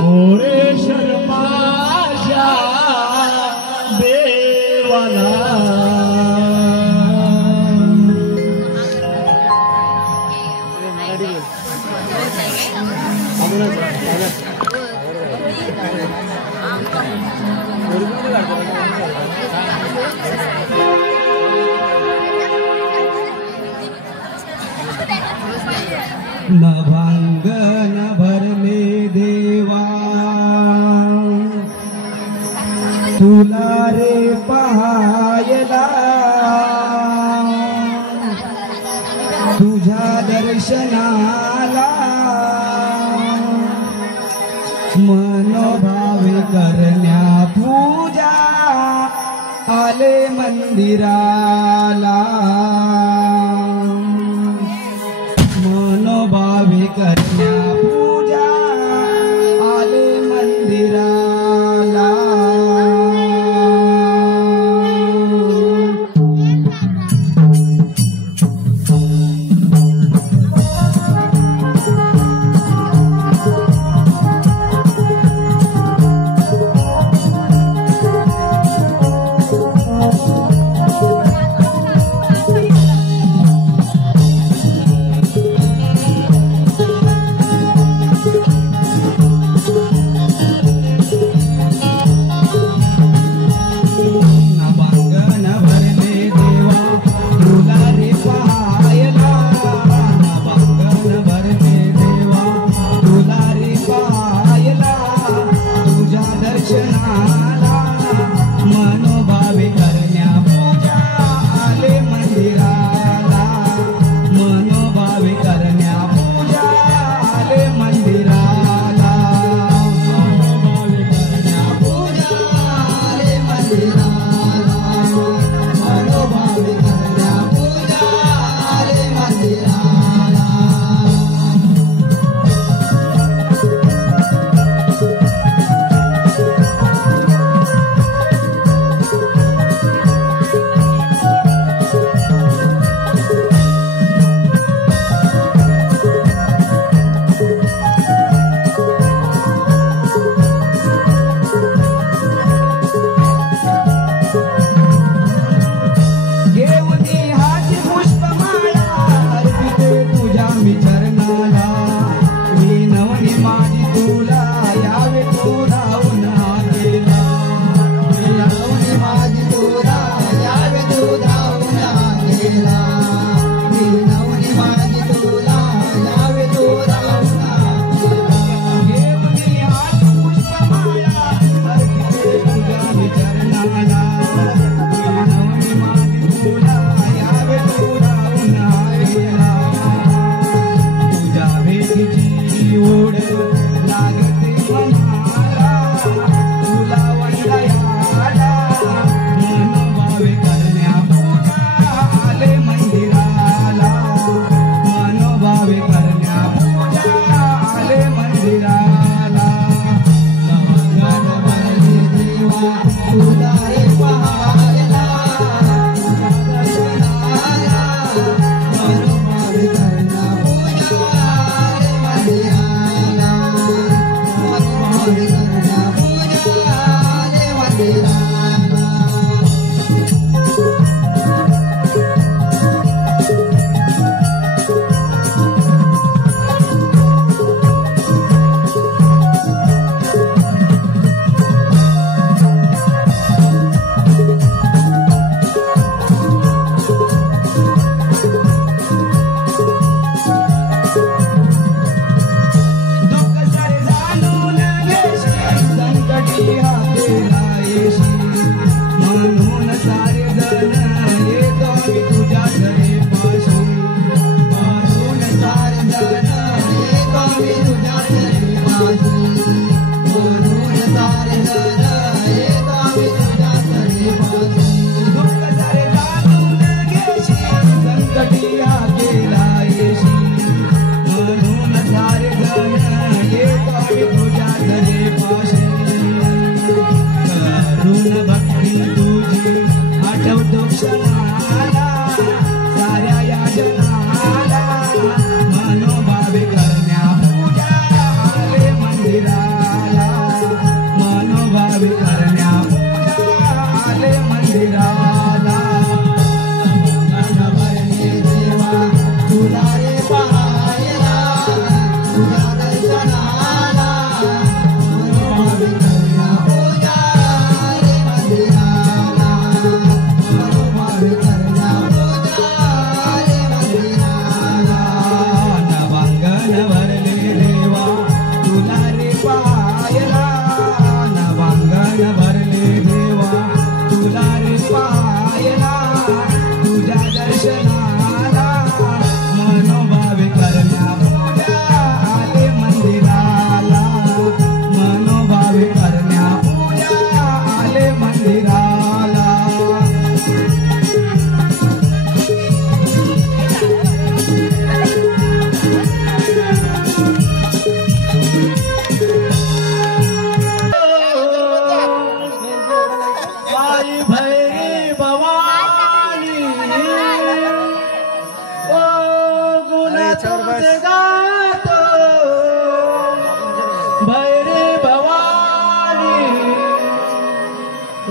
मोरेश्वर माझ्या देवाला न भांग न भरले देवा तुला रे पाहायला तुझ्या दर्शनाला मनोभावे करण्या पूजा आले मंदिराला मनोभावे करण्या पूजा आले मंदिराला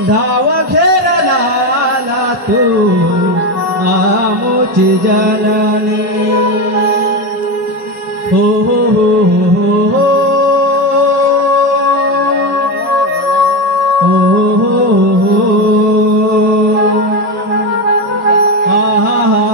धाव घेरला तू आमुची जननी हो हो हो हो हो हो हा हा हा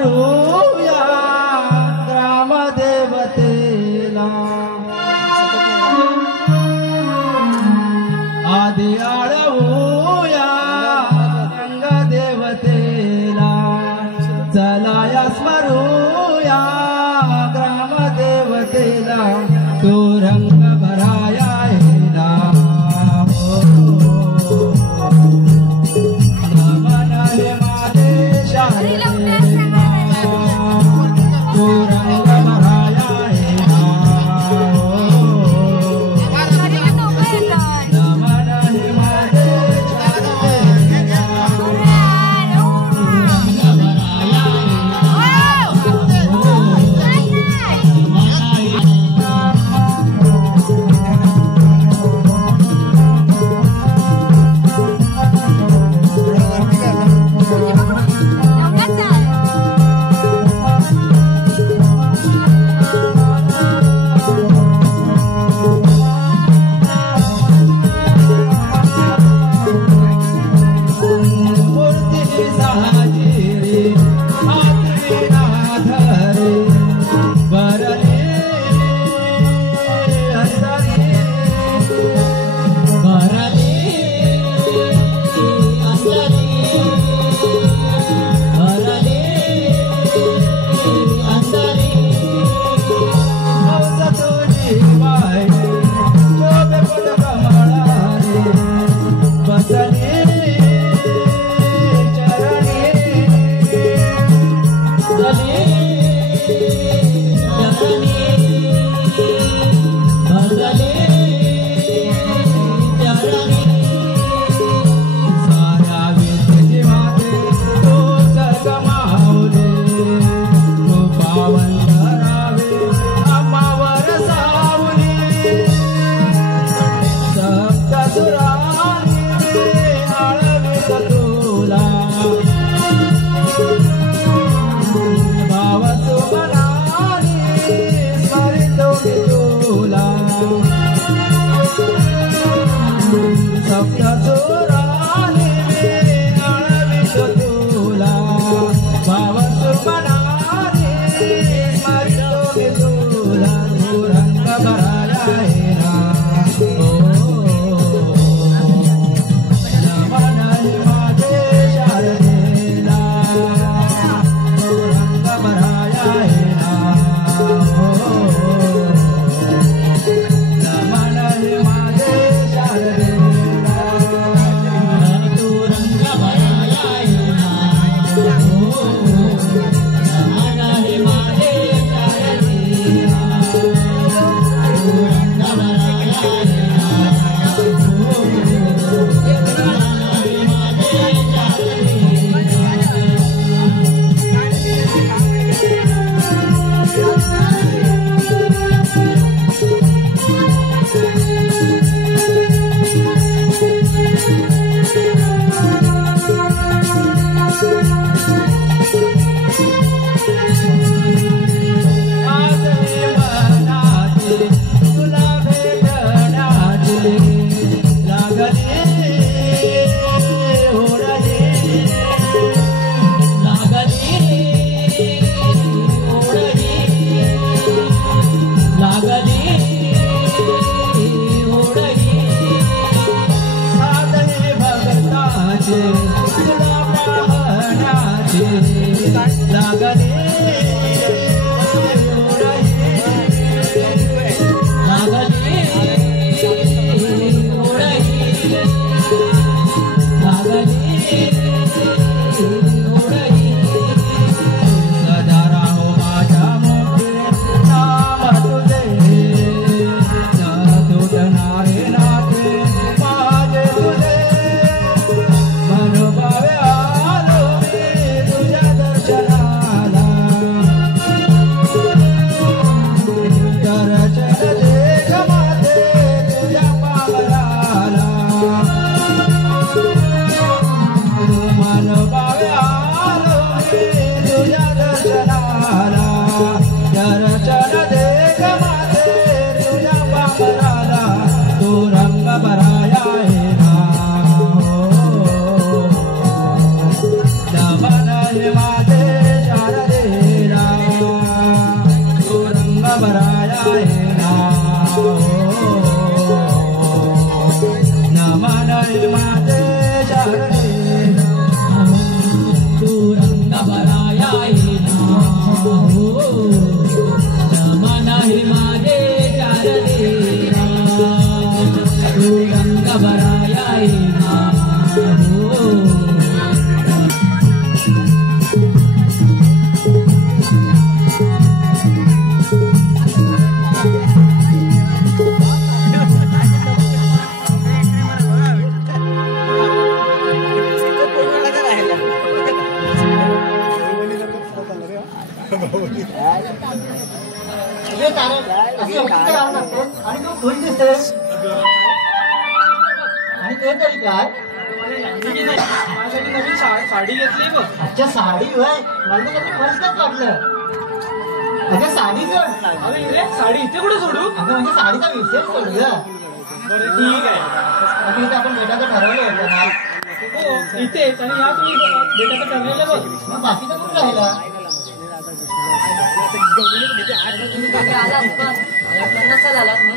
स्मरूया ग्रामदेवतेला आदि आळवूया रंगदेवतेला चलाया स्मरूया ग्रामदेवतेला तो रंग भराया येना नमन हे माझे शारदेला तो रंग भराया येना नमन हे माझे शारदेला माझे शारदे भराया हे नाव नमन हे माझे शारदे तू रंग भराया हे नाव नमन हे माझे शारदे तू रंग भराया हे नाव आणि तू खुश दिसतेस आणि ते तरी काय माझ्यासाठी नवीन साडी घेतली बघ. अच्छा साडी होय मला तर कधी फर्स्टच वाटलं. अच्छा साडी सोड. अरे साडी इथे कुठे सोडू? अगं म्हणजे साडीचा विषय सोड ग. बरं ठीक आहे. अगं इथे आपण भेटायचं ठरवलं होतं ना. हो इथेच आणि या तुम्ही भेटायचं ठरलेलं बघ. मग बाकीचा कुठं राहिला?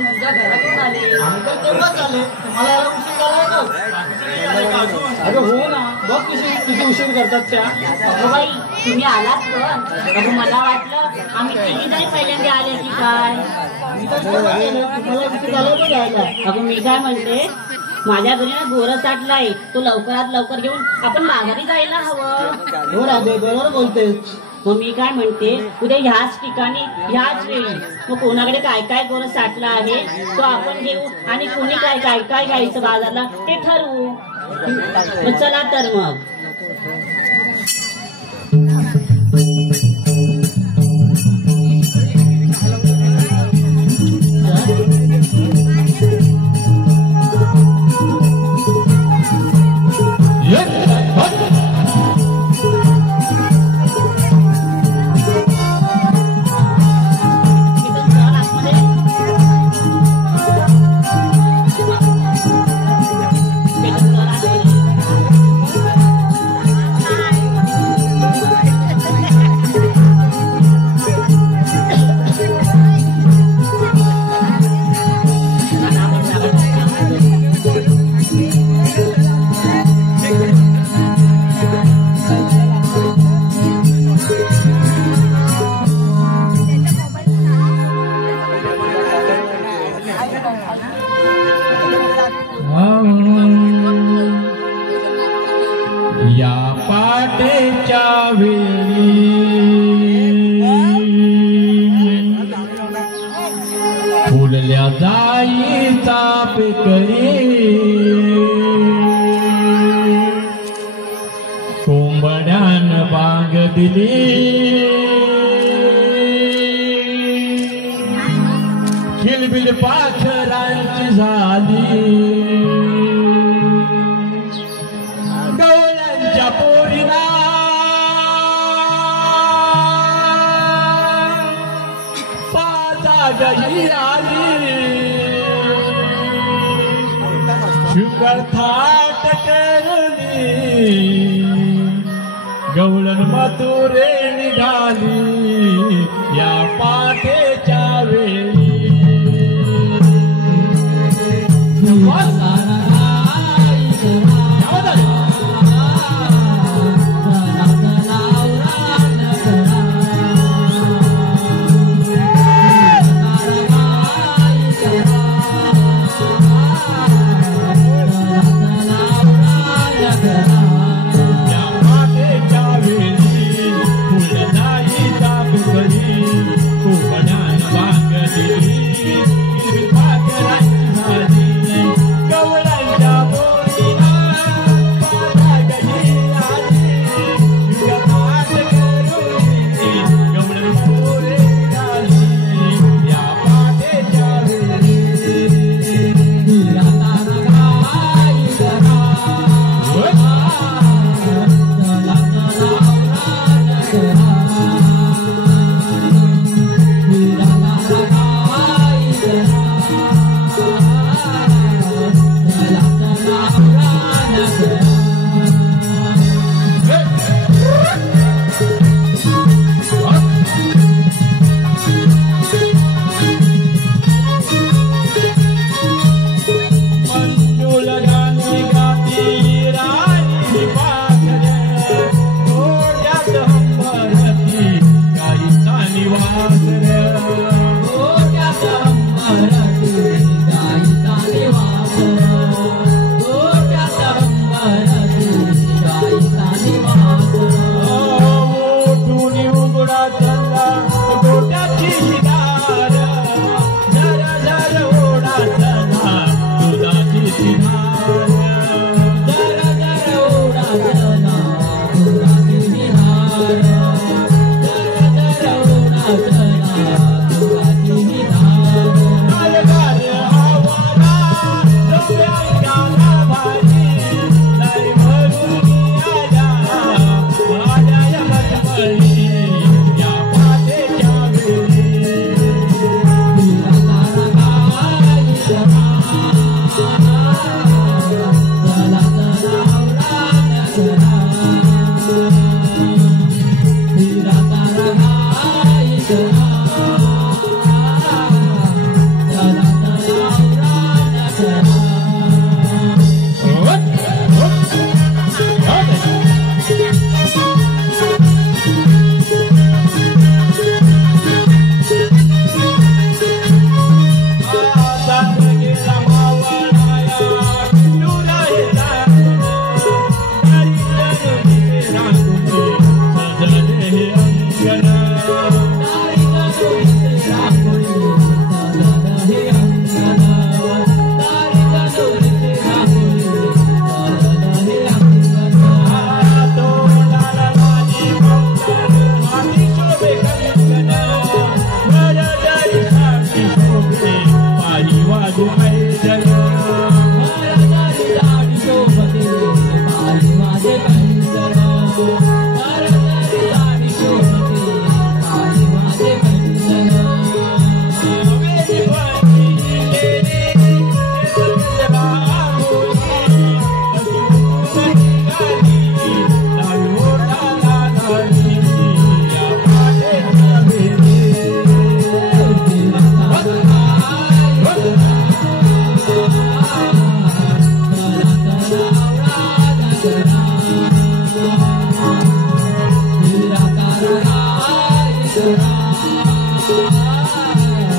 आम्ही तर तेव्हाच आले. तुम्हाला याला उशीर झालाय का? अरे हो ना बघ किती उशीर करतात त्या. अगं बाई तुम्ही आलात पण अगं मला वाटलं आम्ही तिघी जरी पहिल्यांदा आले की काय. मी तर तेव्हाच आले. तुम्हाला उशीर झालाय का जायला? अगं मी काय म्हणते माझ्या घरी ना गोरं साठलाय तो लवकरात लवकर घेऊन आपण माघारी जायला हवं. हो राधे बरोबर बोलतेस. मग मी काय म्हणते उद्या ह्याच ठिकाणी ह्याच वेळी मग कोणाकडे काय काय गोरं साठला आहे तो आपण घेऊ आणि कोणी काय काय काय घ्यायचं बाजारला ते ठरवू. मग चला तर मग. या पाटेच्या वेळी फुलल्या जाईचा पेकळी कोंबड्यान बांग दिली खिलबिल पाखरांची झाली गवळ्यांच्या पोरीला पाचा गही आली शुगर थाट करुली गवळण मथुरे निघाली या पाटेच्या वेळी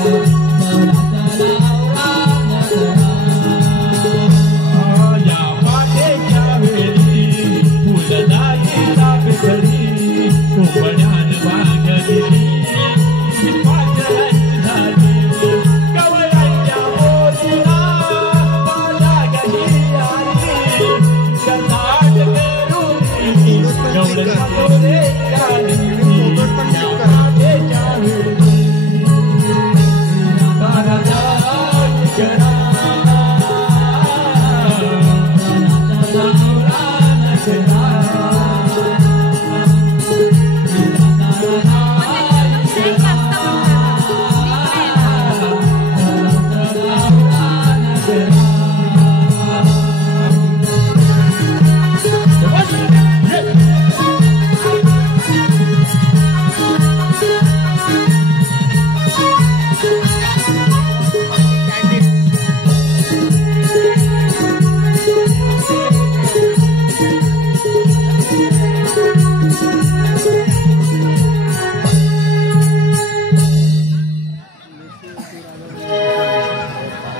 या पाटेच्या वेळी फुलदारी लागली कोंबड्यान वागली पाचरांची झाली कवळ्यांच्या बोलीला लागली आली कर्नाट करून गवळण मातोरे झाली या पाटेच्या वेळी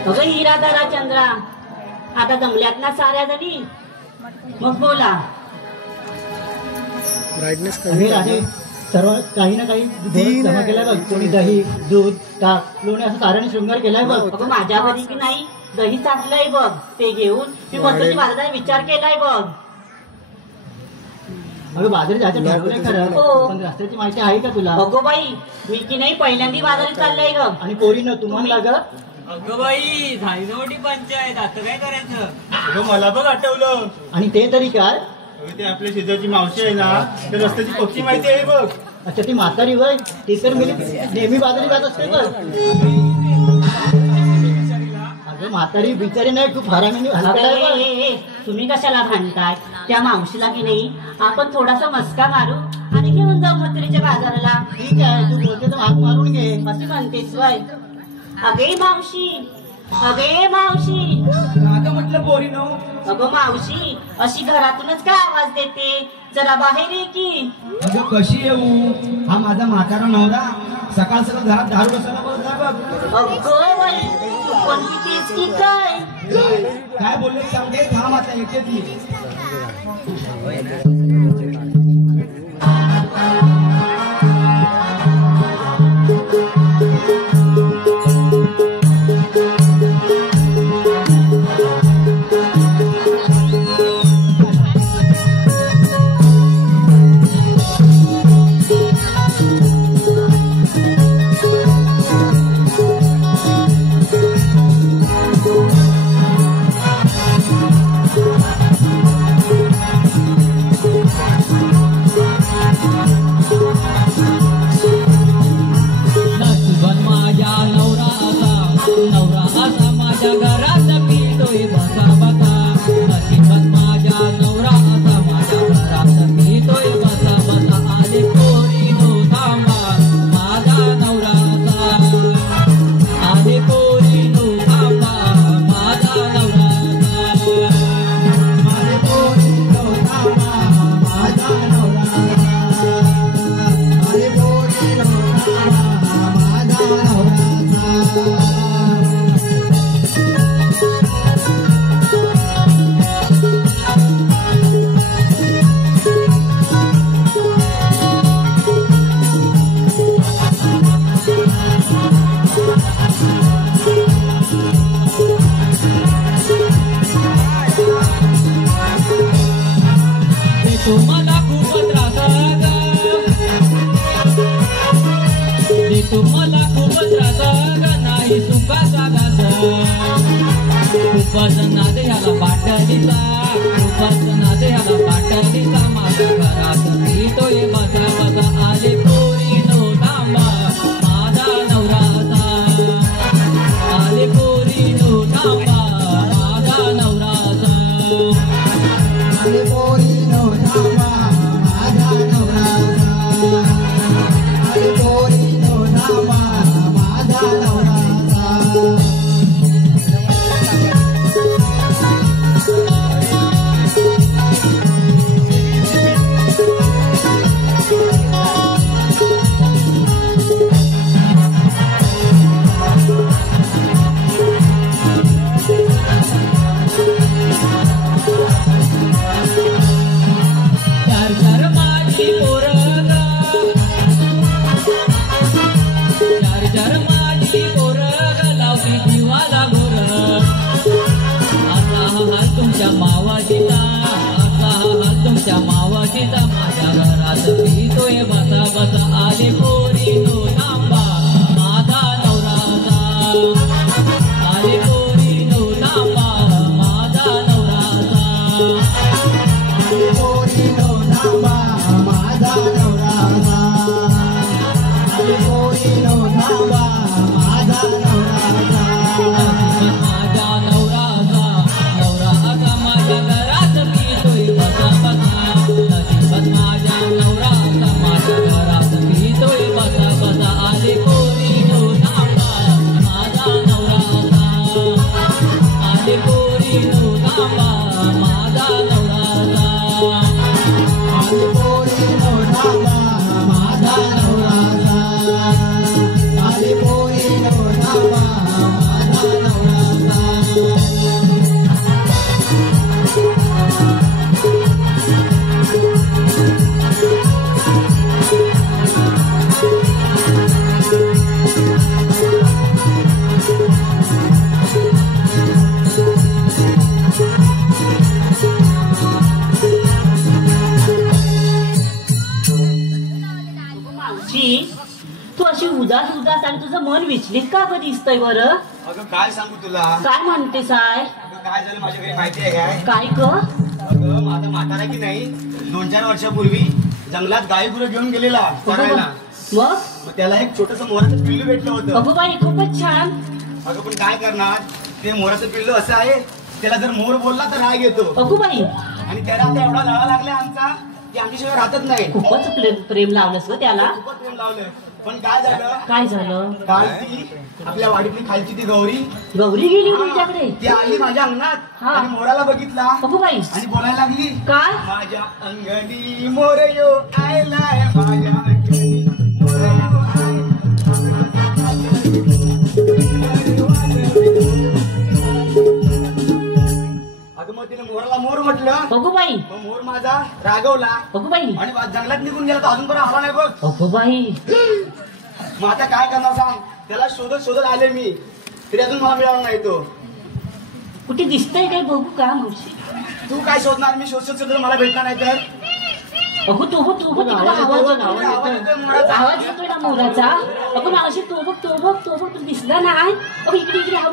अगं हिराधारा चंद्रा, आता जमल्यात ना साऱ्या जणी, मग बोला. आणि राधे सर्व काही ना काही जमा केलाय बघ. कोणी दही दूध ताक लोणी असं साऱ्याने शृंगार केलाय बघ. अगं माझ्या घरी की नाही दही चाटलंय बघ, ते घेऊन मी मस्तची बाजारात विचार केलाय बघ. अगं बाजारी जायचं ठरवलंय खरं, हो. पण रस्त्याची माहिती आहे का तुला? अगो बाई, मी की नाही पहिल्यांदा बाजारात चाललंय ग. आणि पोरीनं तुम्हाला ग अगं बाई झाली ना मोठी पंचायत, आता काय करायचं? अगं मला बघ आठवलं, आणि ते तरी काय? अगं ते आपल्या शेजारची मावशी आहे ना, त्या रस्त्याची पक्की माहिती आहे बघ. अच्छा ती म्हातारी वय, ती तर मी नेहमी बाजारी जात असते बघ. अगं म्हातारी बिचारी नाही, खूप हरामीने हलकलाय बघ. ए, तुम्ही कशाला भांडताय? त्या मावशीला की नाही आपण थोडासा मस्का मारू आणि घेऊन जाऊ मथुरेच्या बाजाराला. ठीक आहे, तू बोलते तर हात मारून घे. अशी म्हणतेस वय. अगे मावशी, अगे मावशी, अगं म्हटलं पोरीनो. अगं मावशी, अशी घरातूनच काय आवाज देते? जरा बाहेर ये की. अगं कशी येऊ? हा माझा म्हातारा नवरा सकाळ सकाळ घरात दारू बसायला बोलताय बघ. अगं बाई, तू कोणती तीच की काय? काय बोलले सांगते, थांब आता येते ती. तुम्हाला खूप त्रास तुम्हाला खूप त्रास नाही सुखाचा घास खूपच नाद ह्याला बाटलीचा खूपच नाद ह्याला बाटलीचा माझ्या घरात येतोय बसा बसा आले पोरी नो थांबा माझा नवराचा आले पोरी नो थांबा माझा नवराचा आले पोरी नो थांबा माझा नवराचा आले पोरी नो थांबा माझा नवराचा आले पोरी नवनापा माझा नवराचा आले पोरी नवनापा माझा नवराचा आले पोरी नवनापा माझा नवराचा माझा नवराचा नवराचा माझ्या घरात पितोय बसा बसा नशिबात माझ्या नवराचा माझ्या घरात पितोय बसा बसा आले पोरी नवनापा माझा नवराचा आले पोरी नवनापा माझा नवराचा आले पोरी नवनापा माझा नवराचा आले पोरी नवनापा माझा नवराचा मावशी तू अशी उदास उदास आणि तुझं मन विचलित का ग दिसतंय बरं? अगं काय सांगू तुला काय म्हणतेस आय? अगं काय झालं माझ्या घरी माहिती आहे काय काय ग? अगं माझा म्हातारा की नाही 2-4 वर्षापूर्वी जंगलात गाई गुरं घेऊन गेलेला चरायला मग मग त्याला एक छोटस मोराचं पिल्लू भेटलं होतं अगो बाई खूपच छान. अगं पण काय करणार ते मोराचं पिल्लू असं आहे त्याला जर मोर बोलला तर राग येतो अगो बाई आणि त्याला आता एवढा लळा लागलाय आमचा की आमच्याशिवाय राहतच नाही खूपच प्रेम लावलंस ग त्याला. खूपच प्रेम लावलं पण काय झालं काय झालं? काल ती आपल्या वाडीतली खालची ती गौरी गौरी गेली तुमच्याकडे? ती आली माझ्या अंगणात हा. आणि मोराला बघितला अगो बाई आणि बोलायला लागली काय? माझ्या अंगणी मोर यो आयलाय माझ्या अंगणी मोर यो अगं मग तिने मोराला मोर म्हटलं अगो बाई मग मोर माझा रागवला अगो बाई आणि जंगलात निघून गेला तो अजून पण आला नाही बघ अगो बाई मग आता काय करणार सांग त्याला शोधत शोधत आले मी तरी अजून मला मिळाला नाही तो कुठे दिसतंय काय बघू का मावशी? तू काय शोधणार मी शोधत शोधत मला भेटणार नाही तर अगो तो बघ तिकडे आवाज येतोय. आवाज येतोय ना मोराचा. अगं मावशी तो बघ तू दिसला नाही. अगं इकडे इकडे हा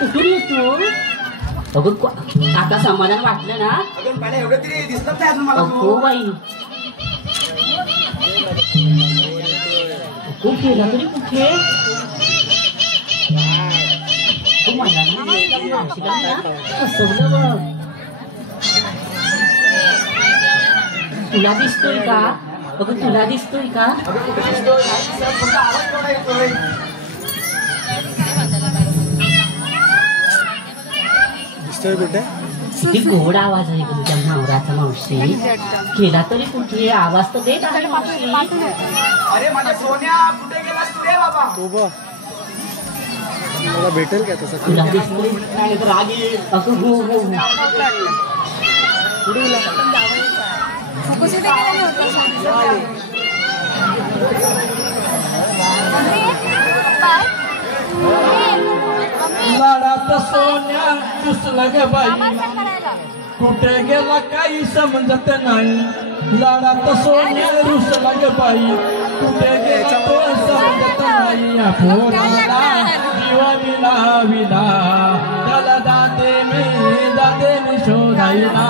कुठून येतो? अगं आता समाधान वाटलं ना? अगं पहिला एवढं तरी दिसत नाही अजून मला अगो तू बाई खूप गेला तरी कुठे? तू मला ना मावशीला ना फसवलं बघ. तुला दिसतोय का? अगं तुला दिसतोय का? अगं कुठे दिसतोय? नाही दिसत, फक्त आवाज केवढा येतोय किती गोड आवाज आहे ग तुझ्या नवराचा मावशी. गेला तरी कुठे? आवाज तर देत आहे मावशी. अरे माझ्या सोन्या कुठे गेलास तू रे बाबा भेटेल का तसं? तुला दिसतोय? नाही तर राग येईल अगं हो हो हो. लाडात सोन्या दिसला ग बाई कुठे गेला काही समजत नाही. लाडात सोन्या रुसला ग बाई कुठे गेला तो समजत नाही. या पोराला दिवाळीला विला त्याला जाते मी शोधायला.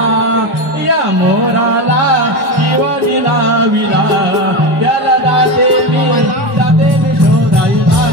या मोराला दिवाळीला विला त्याला जाते मी शोधायला.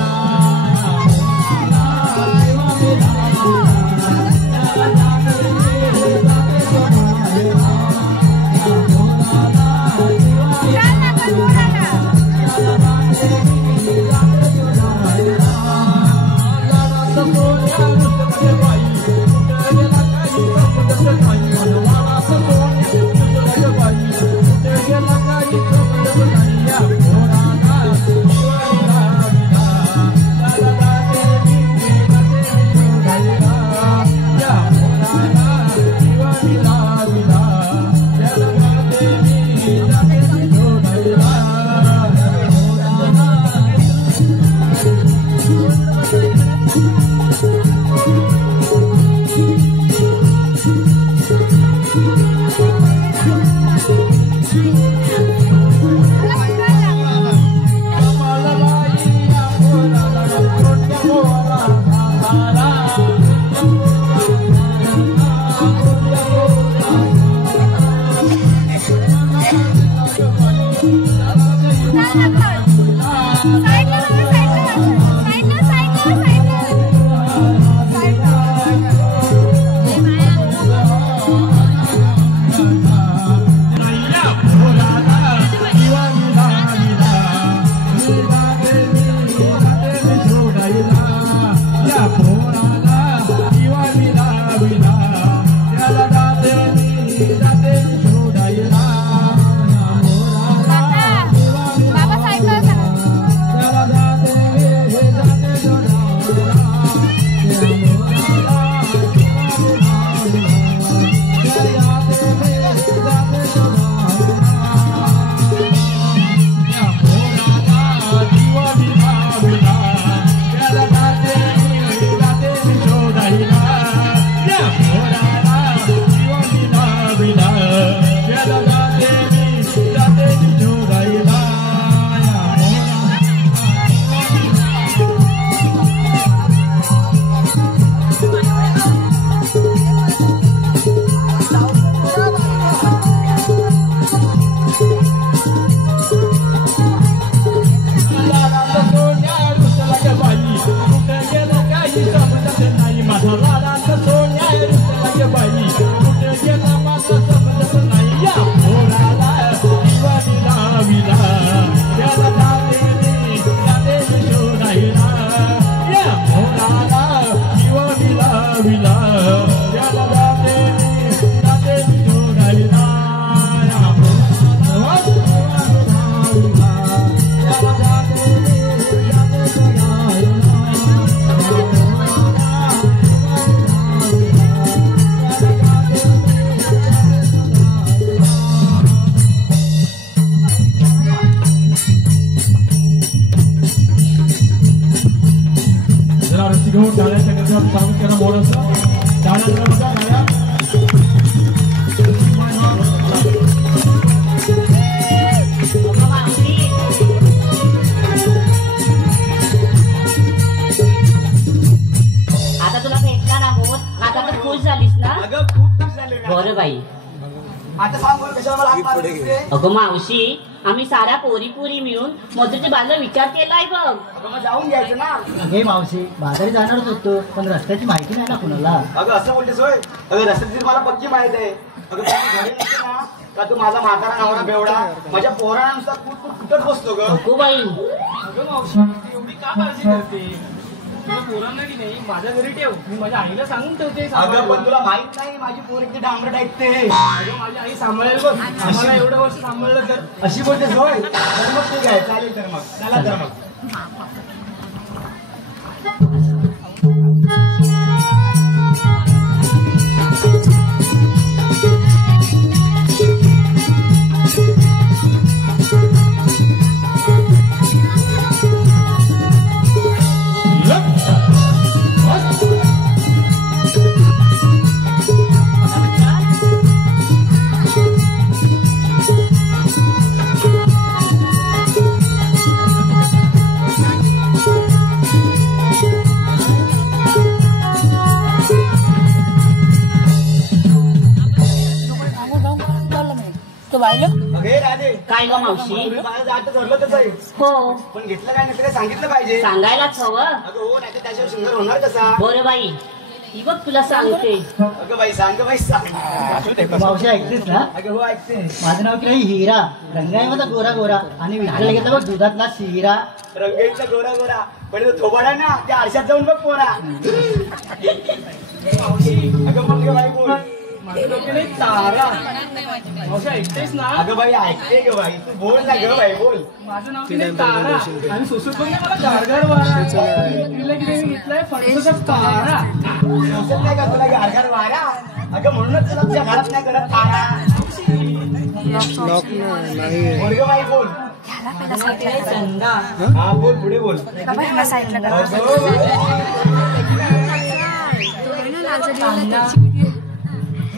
जरा रस्सी घेऊन टाळ्याच्या गजरात स्वागत करा मोराचं. टाळ्या जरा बघा, टाळ्या. आता तुला भेटला ना बोल, आता तर खुश झालीस ना? अगं खूप खुश झाले ना. बरं बाई. आता सांग बरं कशाला मला हात मारतेस ते? अगं मावशी, आम्ही साऱ्या पोरी मिळून मथुरेच्या बाजूला विचार केलाय बघ. अगं मग जाऊन घ्यायचं ना. हे मावशी, बाजारी जाणारच होतो, पण रस्त्याची माहिती नाही ना कुणाला. अगं असं बोलतेस होय? अगं रस्त्याची मला पक्की माहित आहे. अगं तुम्ही घरी नसते ना का तू माझा म्हातारा नवरा बेवडा माझ्या पोरानुसार कुठंच बसतो ग. अगो बाई, अगं मावशी एवढी का काळजी करते? तुला पोरांना की नाही माझ्या घरी ठेव, मी माझ्या आईला सांगून ठेवते. अगं पण तुला माहित नाही माझी पोर किती डांबरट ऐकते. अगं माझी आई सांभाळेल बघ. आम्हाला एवढं वर्ष सांभाळलं तर. अशी बोलतेस होय? तर मग ठीक आहे, चालेल तर मग. चला तर मग. अगे राजे, काय ग मावशी? तुम्ही मला जात ठरलं आहे. हो, पण घेतलं काय नाही सांगितलं पाहिजे. सांगायलाच हवं. अगं हो, नाही तर त्याच्यावर सुंदर होणार कसा? बरं बाई, ही बघ तुला सांगते. अगं बाई सांग, बाई सांग. मावशी ऐकतेस ना? अगं हो ऐकते. माझं नाव की नाही हिरा, रंग आहे माझा गोरा गोरा, आणि विचारला घेतला बघ दुधातला शिरा. रंगेचा गोरा गोरा, पण तो थोबाडा ना त्या आरशात जाऊन बघ पोरा. अगं मग बाई बोल. माझं डोके नाही तारा. मावशी ऐकतेस ना? अगं बाई ऐकते ग बाई, तू बोल ना ग बाई बोल. माझं नाव की नाही तारा. आणि सुसूट पण नाही मला गारगार वारा. तिला की नाही मी घेतलाय फणसाचा तारा. असं नाही का तुला गारगार वारा? अगं म्हणूनच तुला तुझ्या घरात नाही करत तारा. बोल ग बाई बोल. हा बोल, पुढे बोल.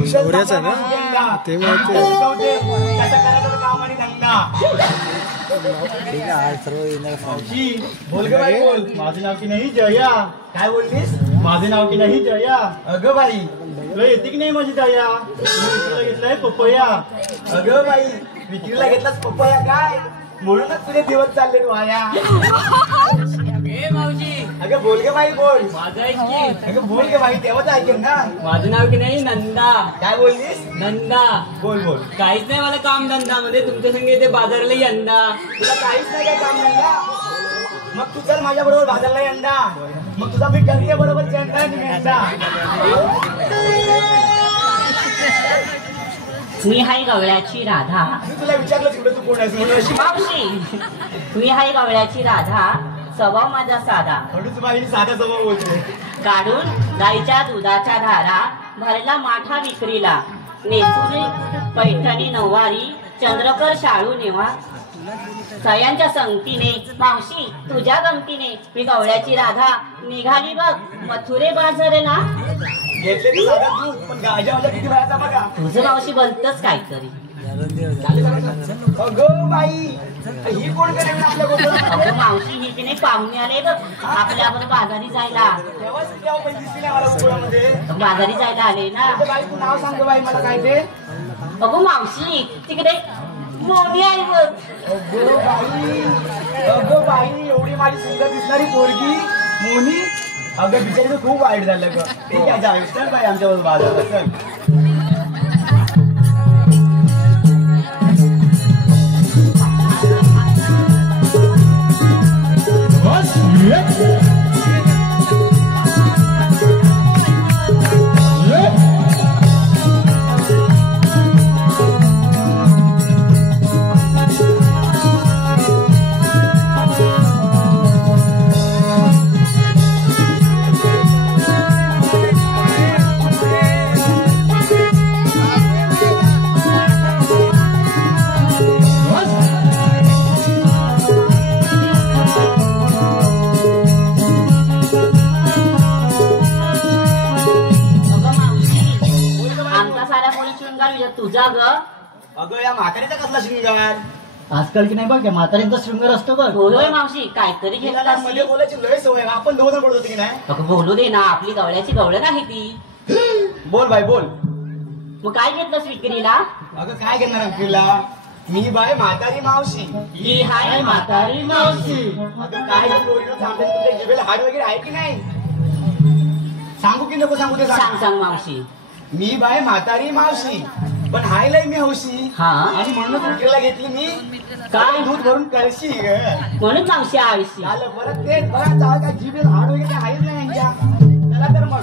नवऱ्याचा ना? ते माहिती आहे. कसं करायचं काम आणि धंदा. बोल ग बाई बोल. माझं नाव की नाही जया. काय बोललीस? माझं नाव की नाही जया. अगं बाई, तुला येते की नाही माझी दया? तुला घेतलाय पपया. अगं बाई, विक्रीला घेतलास पपया काय? म्हणूनच तुझे दिवस चालले वाया. मावशी अगं बोल गे बाई बोल. माझं ऐक की. अगं बोल गे बाई, तेव्हाच ऐकेल ना. माझं नाव की नाही नंदा. काय बोललीस? नंदा. बोल बोल. काहीच नाही मला काम धंदा मध्ये, तुमच्या संग येते बाजारला यंदा. तुला काहीच नाही काय काम धंदा? मग तू चल माझ्या बरोबर बाजारला यंदा. मग तुझा मी करते बरोबर चंदा यंदा. मी हाय गवळ्याची राधा. मी तुला विचारलं कुठे तू कोण आहेस म्हणून अशी मावशी, मी हाय गवळ्याची राधा, स्वभाव माझा साधा. म्हणून बाई साधा स्वभाव बोलते. काढून गाईच्या दुधाच्या धारा, भरला माठा विक्रीला, नेसुरी पैठणी नऊवारी, चंद्रकर शाळू नेवा, सयांच्या संगतीने, मावशी तुझ्या गमतीने, मी गवळ्याची राधा निघाली बघ मथुरे बाजारला. घेतले तू साधा तू, पण गाजा वाजा किती वेळाचा बघा. तुझं मावशी बोलतच काहीतरी. अगं बाई, ही कोण करेल आपल्या गोष्ट? अगं मावशी, ही की नाही पाहुणे आले बघ आपल्याबरोबर बाजारी जायला. तेव्हा पण दिसली नाही मला उघड्यामध्ये. बाजारी जायला आले ना. अगं बाई, तू नाव सांग बाई मला काय ते. अगो मावशी, तिकडे मोनी आहे बघ. अगं बाई, एवढी माझी सुंदर दिसणारी पोरगी मोनी. अगं बिचारीचं खूप वाईट झालं ग. ठीक आहे जाऊ, चल बाई आमच्याबरोबर बाजारात चल. तुझा ग? अगं या म्हातारीचा कसला शृंगार? आजकाल की नाही बघ या म्हातारींचा शृंगार असतो बघ. बोलोय मावशी काहीतरी तिला घेतला ना मध्ये बोलायची लय सवय आहे. आपण दोघं बोलत होतो की नाही? अगं बोलू दे ना, आपली गवळ्याची गवळण आहे ती. बोल बाई बोल. मग काय घेतलंस विक्रीला? अगं काय घेणार आपल्याला? मी बाय म्हातारी मावशी. ही हाय म्हातारी मावशी. अगं काय पोरीला सांगते तुझ्या जिभेला हाड वगैरे आहे की नाही? सांगू की नको सांगू ते सांग सांग मावशी. मी बाय म्हातारी मावशी पण हाय लय मी हौशी. हा. आणि म्हणूनच विक्रीला घेतली मी काय? दूध भरून कळशी ग. म्हणून मावशी आळशी. झालं परत ते बघा जाऊ का जिभेला हाड वगैरे आहेच नाही यांच्या. चला तर मग.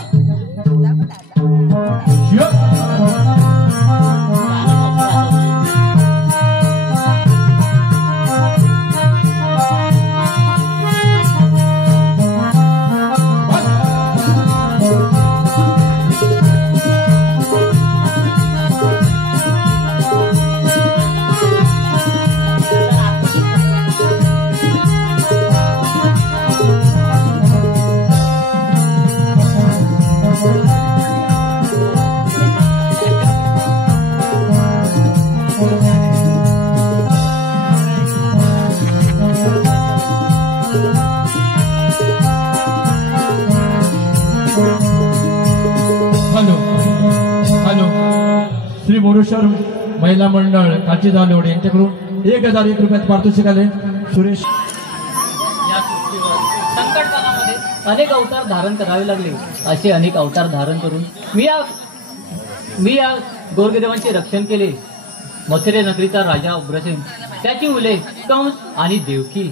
श्री मोरेश्वर महिला मंडळ काची जालोड यांच्याकडून 1001 रुपयात पारितोषिक आले. सुरेश. या सृष्टीवर संकटकाळामध्ये अनेक अवतार धारण करावे लागले. असे अनेक अवतार धारण करून मी या गोरगदेवांचे रक्षण केले. मथुरे नगरीचा राजा उग्रसेन, त्याची मुले कंस आणि देवकी.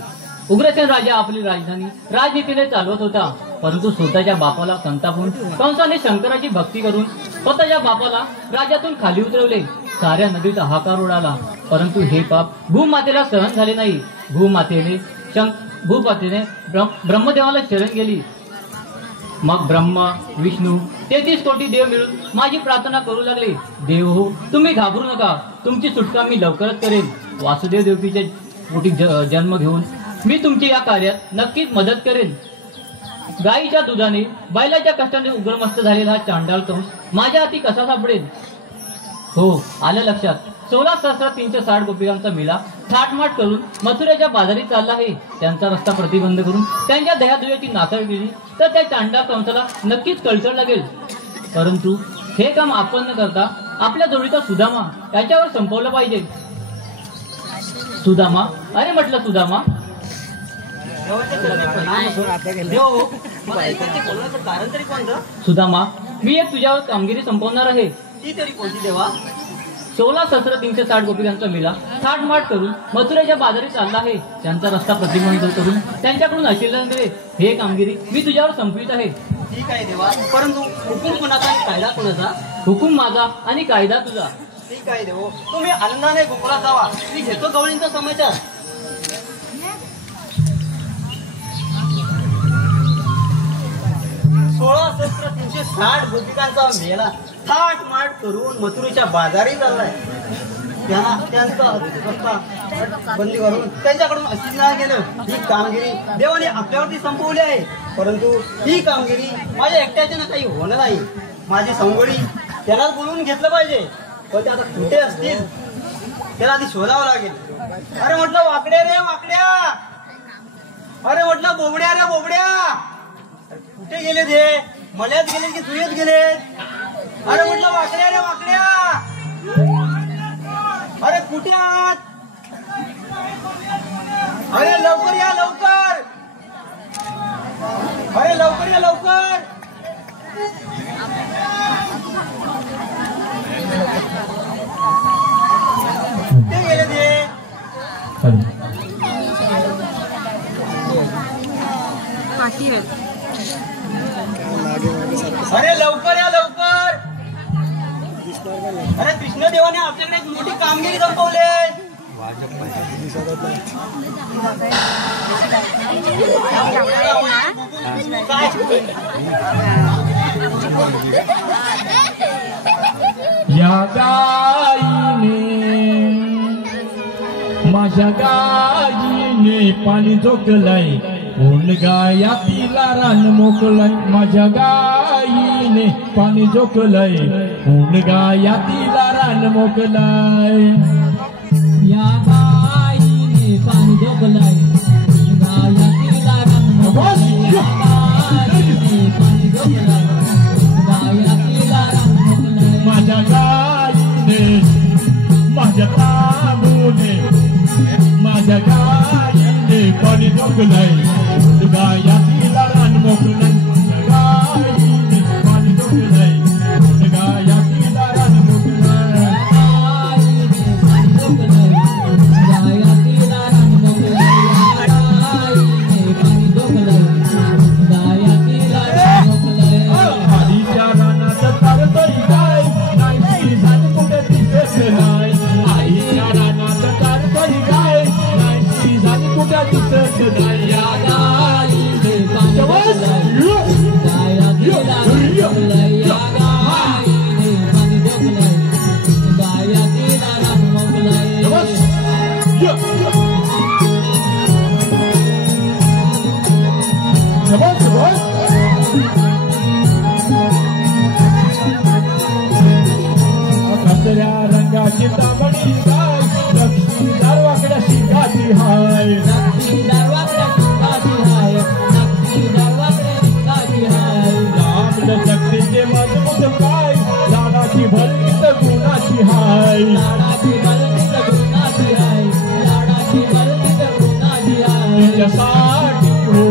उग्रसेन राजा आपली राजधानी राजनीतीने चालवत होता, परंतु स्वतःच्या बापाला संतापून कंसाने शंकराची भक्ती करून स्वतःच्या बापाला राज्यातून खाली उतरवले. साऱ्या नदीचा हाकार उडाला, परंतु हे पाप भूमातेला सहन झाले नाही. भूमातेने ब्रह्मदेवाला शरण गेली. मग ब्रह्मा विष्णू 33 कोटी देव मिळून माझी प्रार्थना करू लागले. देव हो, तुम्ही घाबरू नका, तुमची सुटका मी लवकरच करेन. वासुदेव देवकीच्या पोटी जन्म घेऊन मी तुमची या कार्यात नक्कीच मदत करेन. गायीच्या दुधाने बैलाच्या कष्टाने उग्रमस्त झालेला हा चांडाळ कंस माझ्या हाती कसा सापडेल? हो, आलं लक्षात. 16,360 गोपिकांचा मेला थाटमाट करून मथुरेच्या बाजारी चालला आहे. त्यांचा रस्ता प्रतिबंध करून त्यांच्या दह्यादुयाची नासाळ केली तर त्या चांडाळ कंसाला नक्कीच कळसळ लागेल. परंतु हे काम आपण न करता आपल्या जोडीचा सुदामा त्याच्यावर संपवलं पाहिजे. सुदामा? अरे म्हटलं सुदामा, सुदामा, मी एक तुझ्यावर कामगिरी संपवणार आहे. ती तरी कोणती देवा? 16,360 गोपिकांचा मेला थाटमाट करून मथुरेच्या बाजारी चालला आहे. त्यांचा रस्ता प्रतिबंध करून त्यांच्याकडून आशीर्वाद मिळेल. हे कामगिरी मी तुझ्यावर संपवित आहे. ठीक आहे देवा, परंतु हुकूम कुणाचा आणि कायदा कुणाचा? हुकूम माझा आणि कायदा तुझा. ठीक आहे देव, तुम्ही आनंदाने गोकुळात जावा. मी घेतो गवळींचा समाचार. 16,360 गोपिकांचा मेला थाटमाट करून मथुरेच्या बाजारी चाललाय. त्यांचा रस्ता बंदी करून त्यांच्याकडून आशीर्वाद गेलं. ही कामगिरी देवाने आपल्यावरती संपवली आहे, परंतु ही कामगिरी माझ्या एकट्याच्यानं काही होणार नाही. माझी संगोडी त्यालाच बोलवून घेतलं पाहिजे, पण ते आता कुठे असतील त्याला आधी शोधावं लागेल. अरे म्हटलं वाकड्या रे वाकड्या, अरे म्हटलं बोबड्या रे बोबड्या, कुठे गेले ते? मल्यात गेले की जुयत गेले? अरे म्हटलं वाकड्या रे वाकड्या, अरे कुठे आहात? अरे लवकर या लवकर, अरे लवकर या लवकर. कुठे गेले ते? अरे लवकर या लवकर. अरे कृष्णदेवाने आपल्याकडे एक मोठी कामगिरी संपवली. या गायीने माझ्या गायीने पाणी झोकलंय, कोण गाया तिला रान मोकलय. माझ्या गायीने पाणी झोकलंय, कोण गाया तिला रान मोकलाय या बाईने पाणी झोपलाय गायातीला रान मोकलाय या बाईने पाणी झोपलाय गायातीला रान मोकलाय माझ्या गाईने माझ्या तांबूने माझ्या गाईने पाणी झोपलाय गायातीला रान मोकलाय गाईने पाणी झोपलाय गायातीला रान मोकलाय आईच्या रानात तारतरी गाय नाही झाली कुठे दिसत नाही आईच्या रानात तारतरी गाय नाही झाली कुठे दिसत नाही या गाईने कसल्या रंगाची तांबडी गाय लक्ष्मीदार वाकड्या शिंगाची हाय लांब शक्तीचे मजबूत पाय लाडाची भलकीत गुणाची हाय तिच्यासाठी हो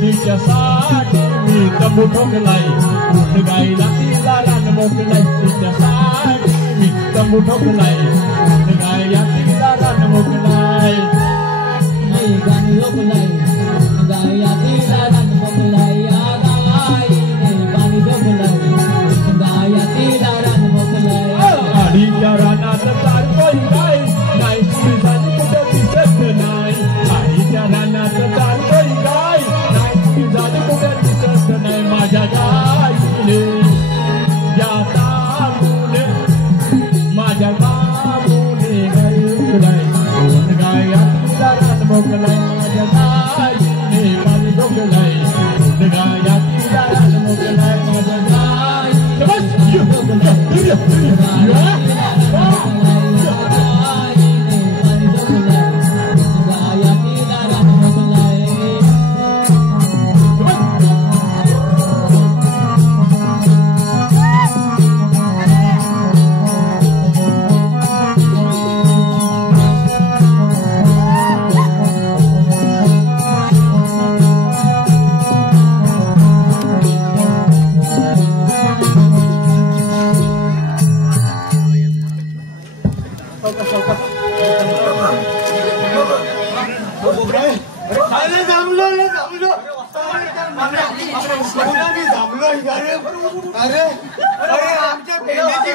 तिच्यासाठी मी तंबू ठोकलाय ऊन गाईला तिला रान मोकलाय तिच्यासाठी मी तंबू ठोकलाय ऊन गाईला तिला रान मोकलाय गाणी झोपलाय गायातीला रान मोकलाय या गाईने पाणी झोपलाय गायातीला रान मोकलाय आडीच्या रानात चालतोय गाय नाही झाली कुठे दिसत नाही आडीच्या रानात चालतोय गाय नाही झाली कुठे दिसत नाही माझ्या गाईने या तांबूने माझ्या बाबूने गाय उकलाय कोण गाय तिला रान मोकलाय माझ्या गाईने पाणी झोपलाय कोण गाय तिला रान मोकलाय माझ्या अरे अरे आमच्या पेंड्याची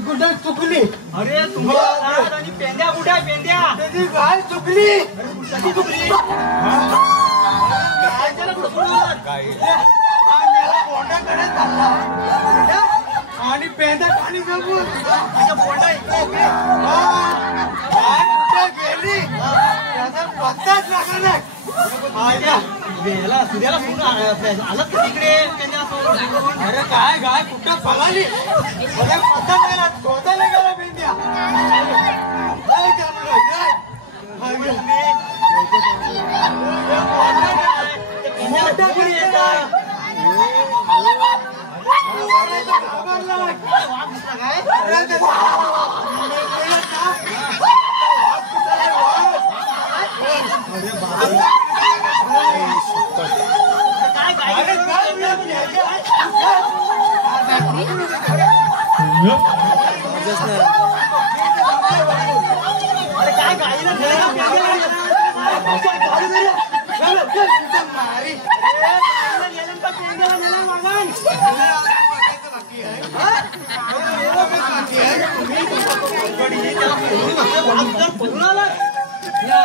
कुठं चुकली अरे तुम्ही आणि पेंद्या कुठे आहे पेंद्या त्याची गाय चुकली कशी चुकली गायच्याला कुठं बोंडाकडे चालला आणि पेंड्या पाणी जमून बोंडा इकडे गेली त्याचा पत्ताच लागला नाही सूर्याला फोन आला तिकडे अरे काय गाय कुठं पळाली अरे पत्ता गेला शोधायला गेला पेंड्या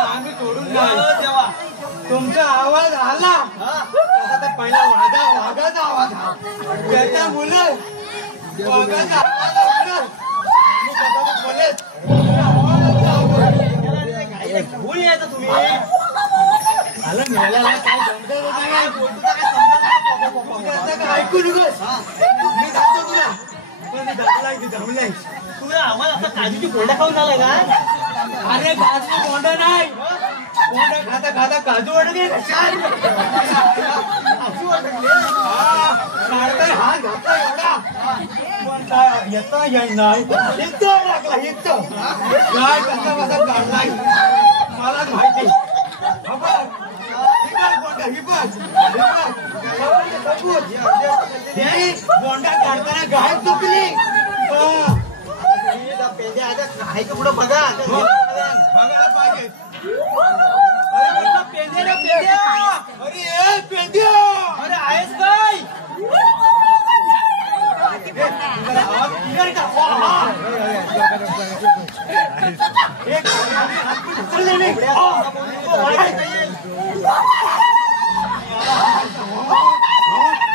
आम्ही तोडून तेव्हा तुमचा आवाज आला तसा पहिला वाघाचा आवाज हा त्याच्या मुलं वाघाचा भूल यायचं तुम्ही आलं मेला काय जमत ऐकू नकोस मी सांगतो तुला तुला आम्हाला आता काजूची बोंडा खाऊन झाला का? अरे काजू बोंडा नाही, बोंडा खाता खाता काजू अडकले कशात? अशी वाटली. काढताय हात घातला एवढा पण काय येता येई नाही, येतो लागला येतो काय कसा कसा काढलाय मलाच माहिती. बोंडा काढताना गाय चुकली. खायचं पुढं बघा. बघायला पाहिजे. अरे पेंद्या, अरे आहेस काय?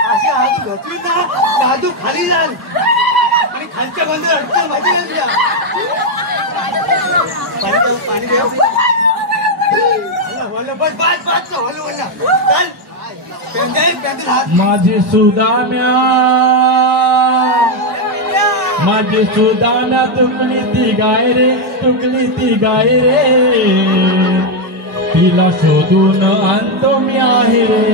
अशी हात घातली ना काजू खाली जाल आणि खालच्या बांधून अडचण माझी घालल्या. पाणी देऊ. बस बस बस चल पेंद्या हात. माझी सुदाम्या, माझी सुदाम्या तुकली ती गाय रे, तुकली ती गाय रे, तिला शोधून आणतो मी आहे रे.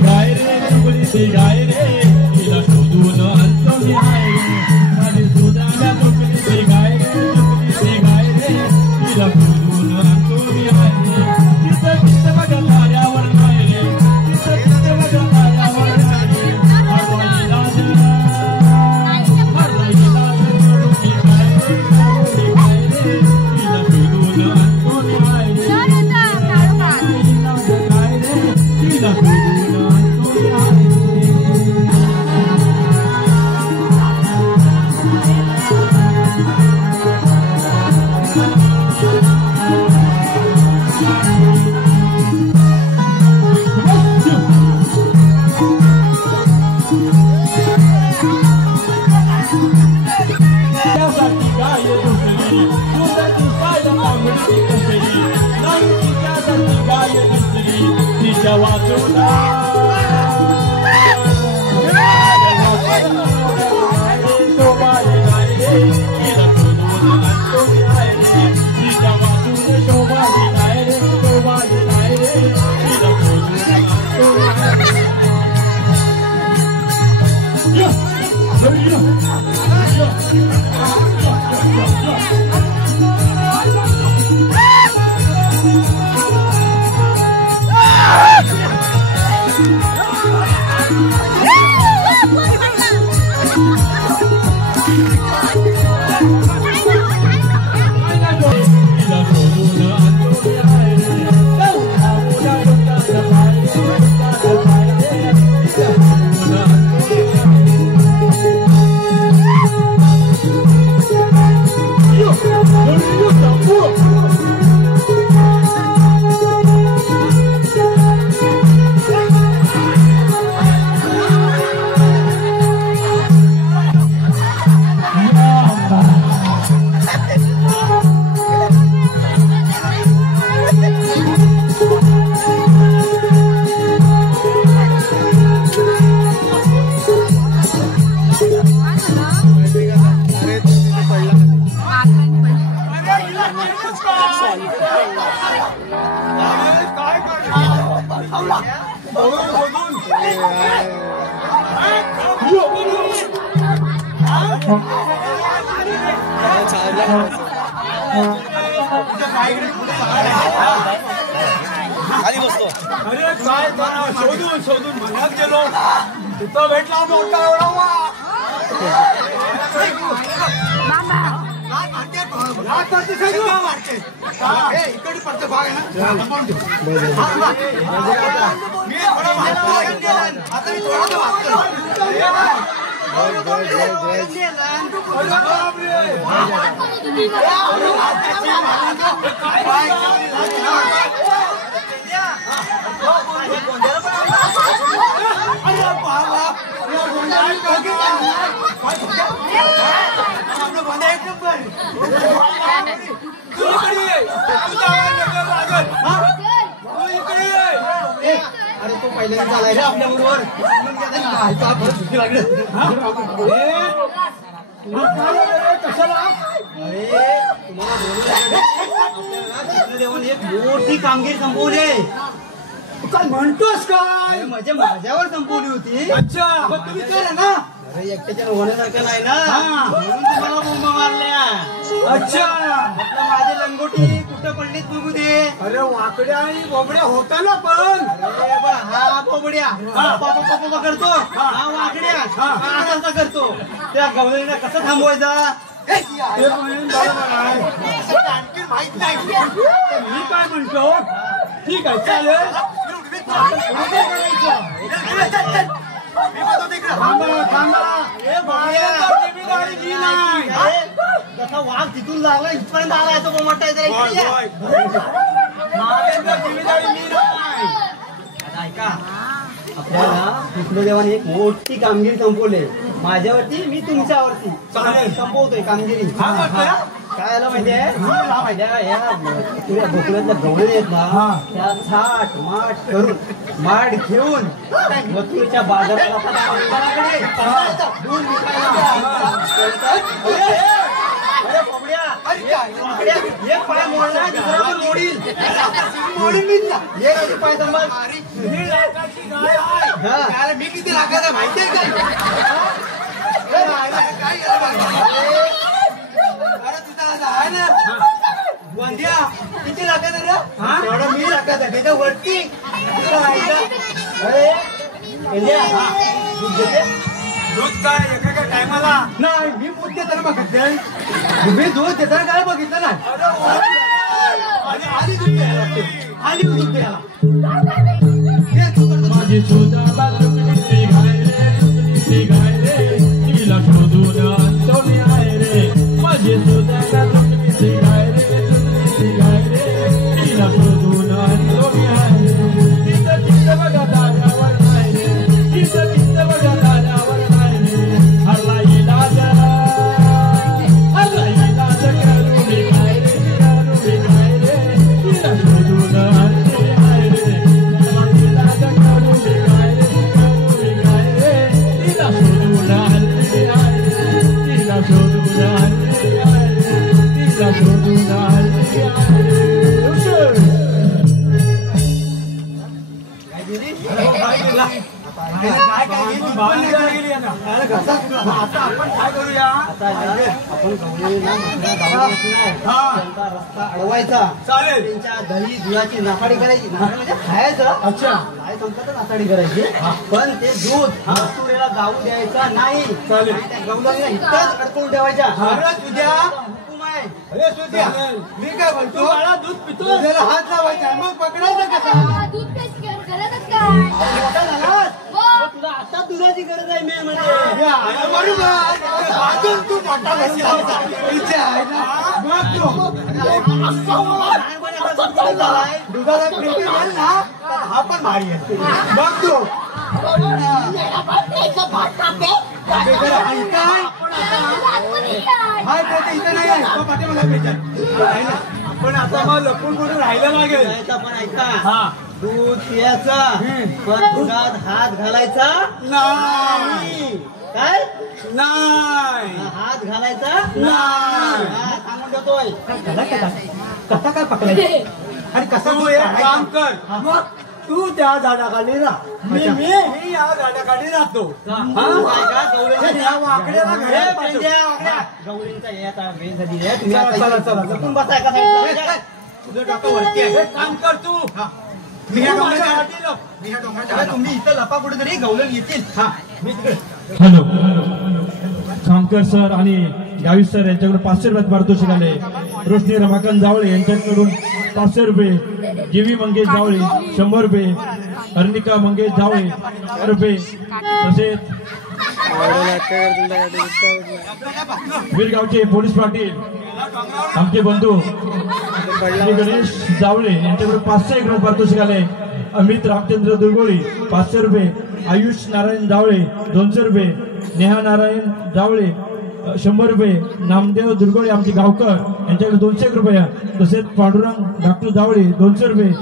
गाय रे, तुकली ती गाय रे, तिला शोधून आणतो मी आहे रे. माझी सुदाम्या तुकली ती गाय रे, तुकली ती गाय रे, तिला शोधून आणतो मी आहे रे. तिचं तिचं बघा ताऱ्यावर नाही रे, तिचं तिचं बघा ताऱ्यावर नाही रे. माझा इलाज सोडून मी गाय रे, सोडून मी गाय रे, तिला शोधून आणतो मी आहे रे. इलाज गाय रे, तिला शोधून तिच्या वाचूला शोभाले गाय रे, तिला शोधून आणतो मी आहे रे. तिच्या वाचून शोभाले गाय रे, शोभाले गाय रे, तिला शोधून आणतो मी आहे रे. अरे काय शोधून शोधून मनात गेलो तिथं भेटला मोठा एवढा इकडे पडते भाग आहे ना आता मी थोडा अरे तो पहिल्यांदा चालाय रे आपल्या बरोबर कशाला अरे तुम्हाला देऊन एक मोठी कामगिरी संपवली. काय म्हणतोस काय? म्हणजे माझ्यावर संपवली होती. अच्छा मग तुम्ही केलं ना? अरे एकट्याच्या होण्यासारखं नाही ना, म्हणून तुम्हाला बोंब मारल्या. अच्छा म्हटलं माझी लंगोटी कुठं पडलीच बघू दे. अरे वाकड्या आणि बोबड्या होता ना पण. अरे बा, हा बोबड्या पापा करतो, हा वाकड्या हा असा करतो. त्या गवळीला कसं थांबवायचा? ते म्हणून बरोबर आहे. आणखी माहित नाही. तर मी काय म्हणतो, ठीक आहे चालेल. कसा वाघ तिथून लागला इथपर्यंत आला तो मोठा ऐका. आपल्याला विष्णुदेवाने एक मोठी कामगिरी संपवली. माझ्यावरती मी तुमच्यावरती संपवतोय कामगिरी. काय आलं माहितीये? माहितीये या तुझ्या भोकड्यातल्या गवळे आहेत ना, त्या थाट माठ करून माठ घेऊन मथुरेच्या बाजाराला दूध विकायला. अरे पबड्या, एक पाय मोडला दुसरा पण मोडील एक पाय संभाळ. मी किती लागायला माहितीये वंद्या किती लागत रे? एवढा मी लागत आहे त्याच्या वरती. अरे दूध काय एका टायमाला नाही, मी दूध देताना बघितलं. तुम्ही दूध देताना काय बघितलं ना? आली दूध द्यायला. माझी सुद्धा बाजूकडे घाय रे तिला शोधून आणतो मी आहे रे. माझी सुद्धा बाजूकडे घाय रे तिला शोधून आणतो मी आहे रे. तिचं चित्त बघा दारावर नाही रे, तिचं चित्त बघा दारावर नाही रे. हरला इलाज करू मी काय रे, तिला शोधून आणते आहे रे. इलाज करू मी काय रे, तिला शोधून आणते आहे रे. तिला शोधून आणते आहे रे, तिला शोधून आणते आहे रे. आता आपण काय करूया? आपण गवळीला त्यांचा रस्ता अडवायचा. चालेल. त्यांच्या दही दुधाची नासाडी करायची. नासाडी म्हणजे खायचं. अच्छा काय संपत नासाडी करायची, पण ते दूध मथुरेला जाऊ द्यायचा नाही. चालेल. त्या गवळीला इतकंच अडकवून ठेवायच्या. अरे तुझ्या हुकूम आहे. अरे तुझ्या मी काय म्हणतो, मला दूध पितो त्याला हात लावायचा मग पकडायचा कसा? दूध पेच गरजच काय? मोठा झालास? मग तुला आता दुधाची गरज आहे मेन म्हणजे. अजून तू मोठा बसला इथे आहे ना, मग तू दुधाला प्रेमी म्हण ना, तर हा पण भारी आहे. मग तू हाय ते इथं नाही आहे, तो पाठीमागे भेटेल. आपण आता मग लपून कुठून राहायला लागेल. पण ऐका, दूध पियाचं पण दुधात हात घालायचा नाही. काय नाही हात घालायचा नाही. सांगून देतोय. कसा काय पकडायचं आणि कसा तू एक काम कर, मग तू त्या झाडाखाली राह, मी या झाडाखाली राहतो. या वाकड्याला घरात पाठव. गौरींचा येता वेळ झाली आहे. तुम्ही चला, चला, चला. लपून बसा एका साईडला. तुझं डोकं वरती आहे. एक काम कर तू, मी ह्या डोंगराच्या तुम्ही इथं लपा कुठेतरी गवलन येतील. मी तिकडे. हॅलो, खामकर सर आणि गावी सर यांच्याकडून 500 रुपयात पारितोषिक आले. रोशनी रमाकांत जावळे यांच्याकडून 500 रुपये, जीवी मंगेश जावळे 100 रुपये, अर्निका मंगेश जावळे 100 रुपये, तसेच वीरगावचे पोलीस पाटील आमचे बंधू श्री गणेश जावळे यांच्याकडे 500 एकर पारितोषिक आले. अमित रामचंद्र दुर्गोळी 500 रुपये, आयुष नारायण जावळे 200 रुपये, नेहा नारायण जावळे 100 रुपये, नामदेव दुर्गोळे आमचे गावकर यांच्याकडे 200 रुपये, तसेच पांडुरंग डॉक्टर जावळे 200 रुपये,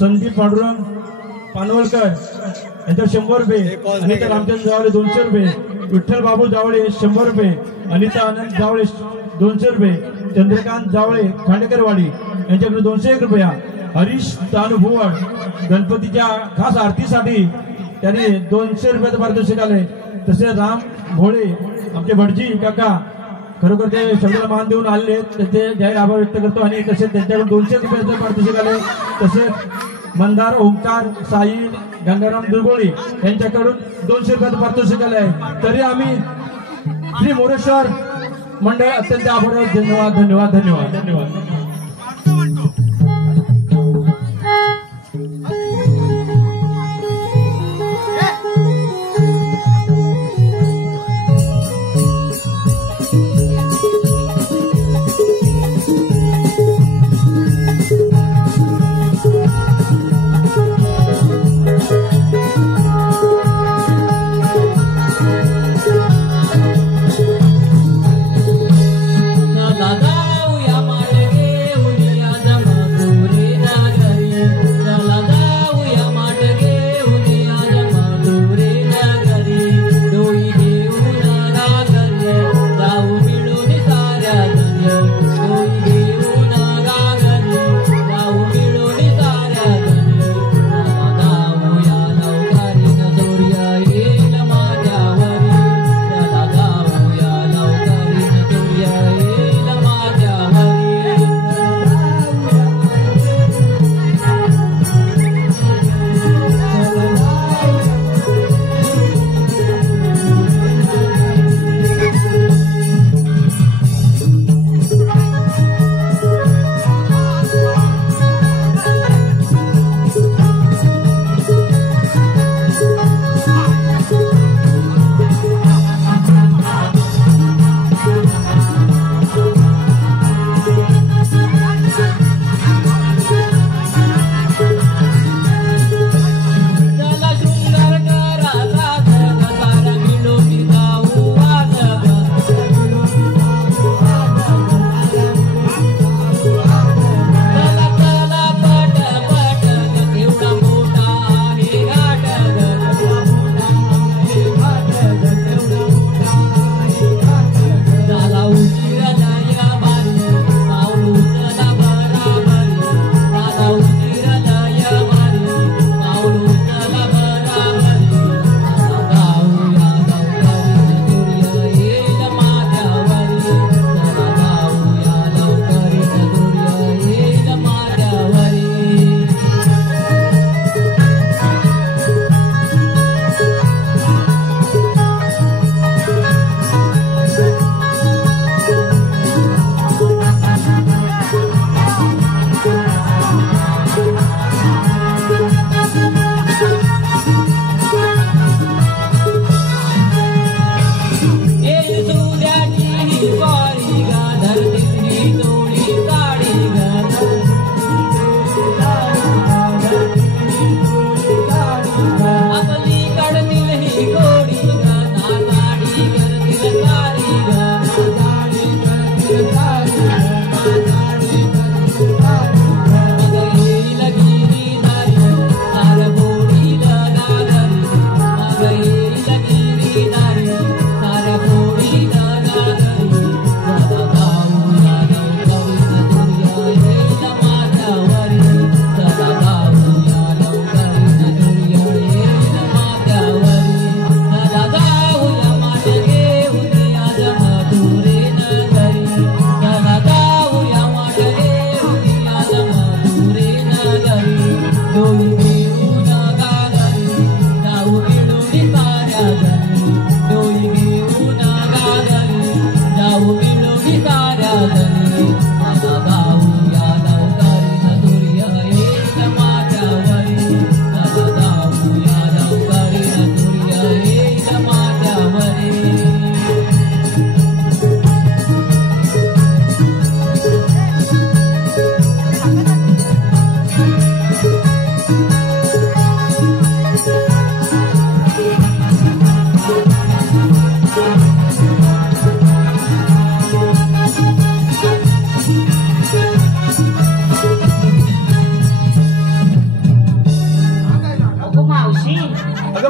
संदीप पांडुरंग पानवलकर यांच्यावर 100 रुपये, अनिता रामचंद्र जावळे 200 रुपये, विठ्ठल बाबू जावळे 100 रुपये, अनिता आनंद जावळे 200 रुपये, चंद्रकांत जावळे खांडेकरवाडी यांच्याकडे 201 रुपया, हरीश तानुभुवड गणपतीच्या खास आरतीसाठी त्यांनी 200 रुपयाचं पारितोषिक आले. तसेच राम भोळे आमचे भटजी काका खरोखर ते शब्दाला मान देऊन आलेले आहेत, त्याचे जाहीर आभार व्यक्त करतो. आणि तसेच त्यांच्याकडून 200 रुपयाचं पारितोषिक आले. तसेच मंदार ओंकार साई गंगाराम दुर्गोळी यांच्याकडून 200 रुपयाचं पारितोषिक आले आहे. तरी आम्ही श्री मोरेश्वर मंडळ अत्यंत आभार. धन्यवाद धन्यवाद धन्यवाद धन्यवाद. दादा या मारे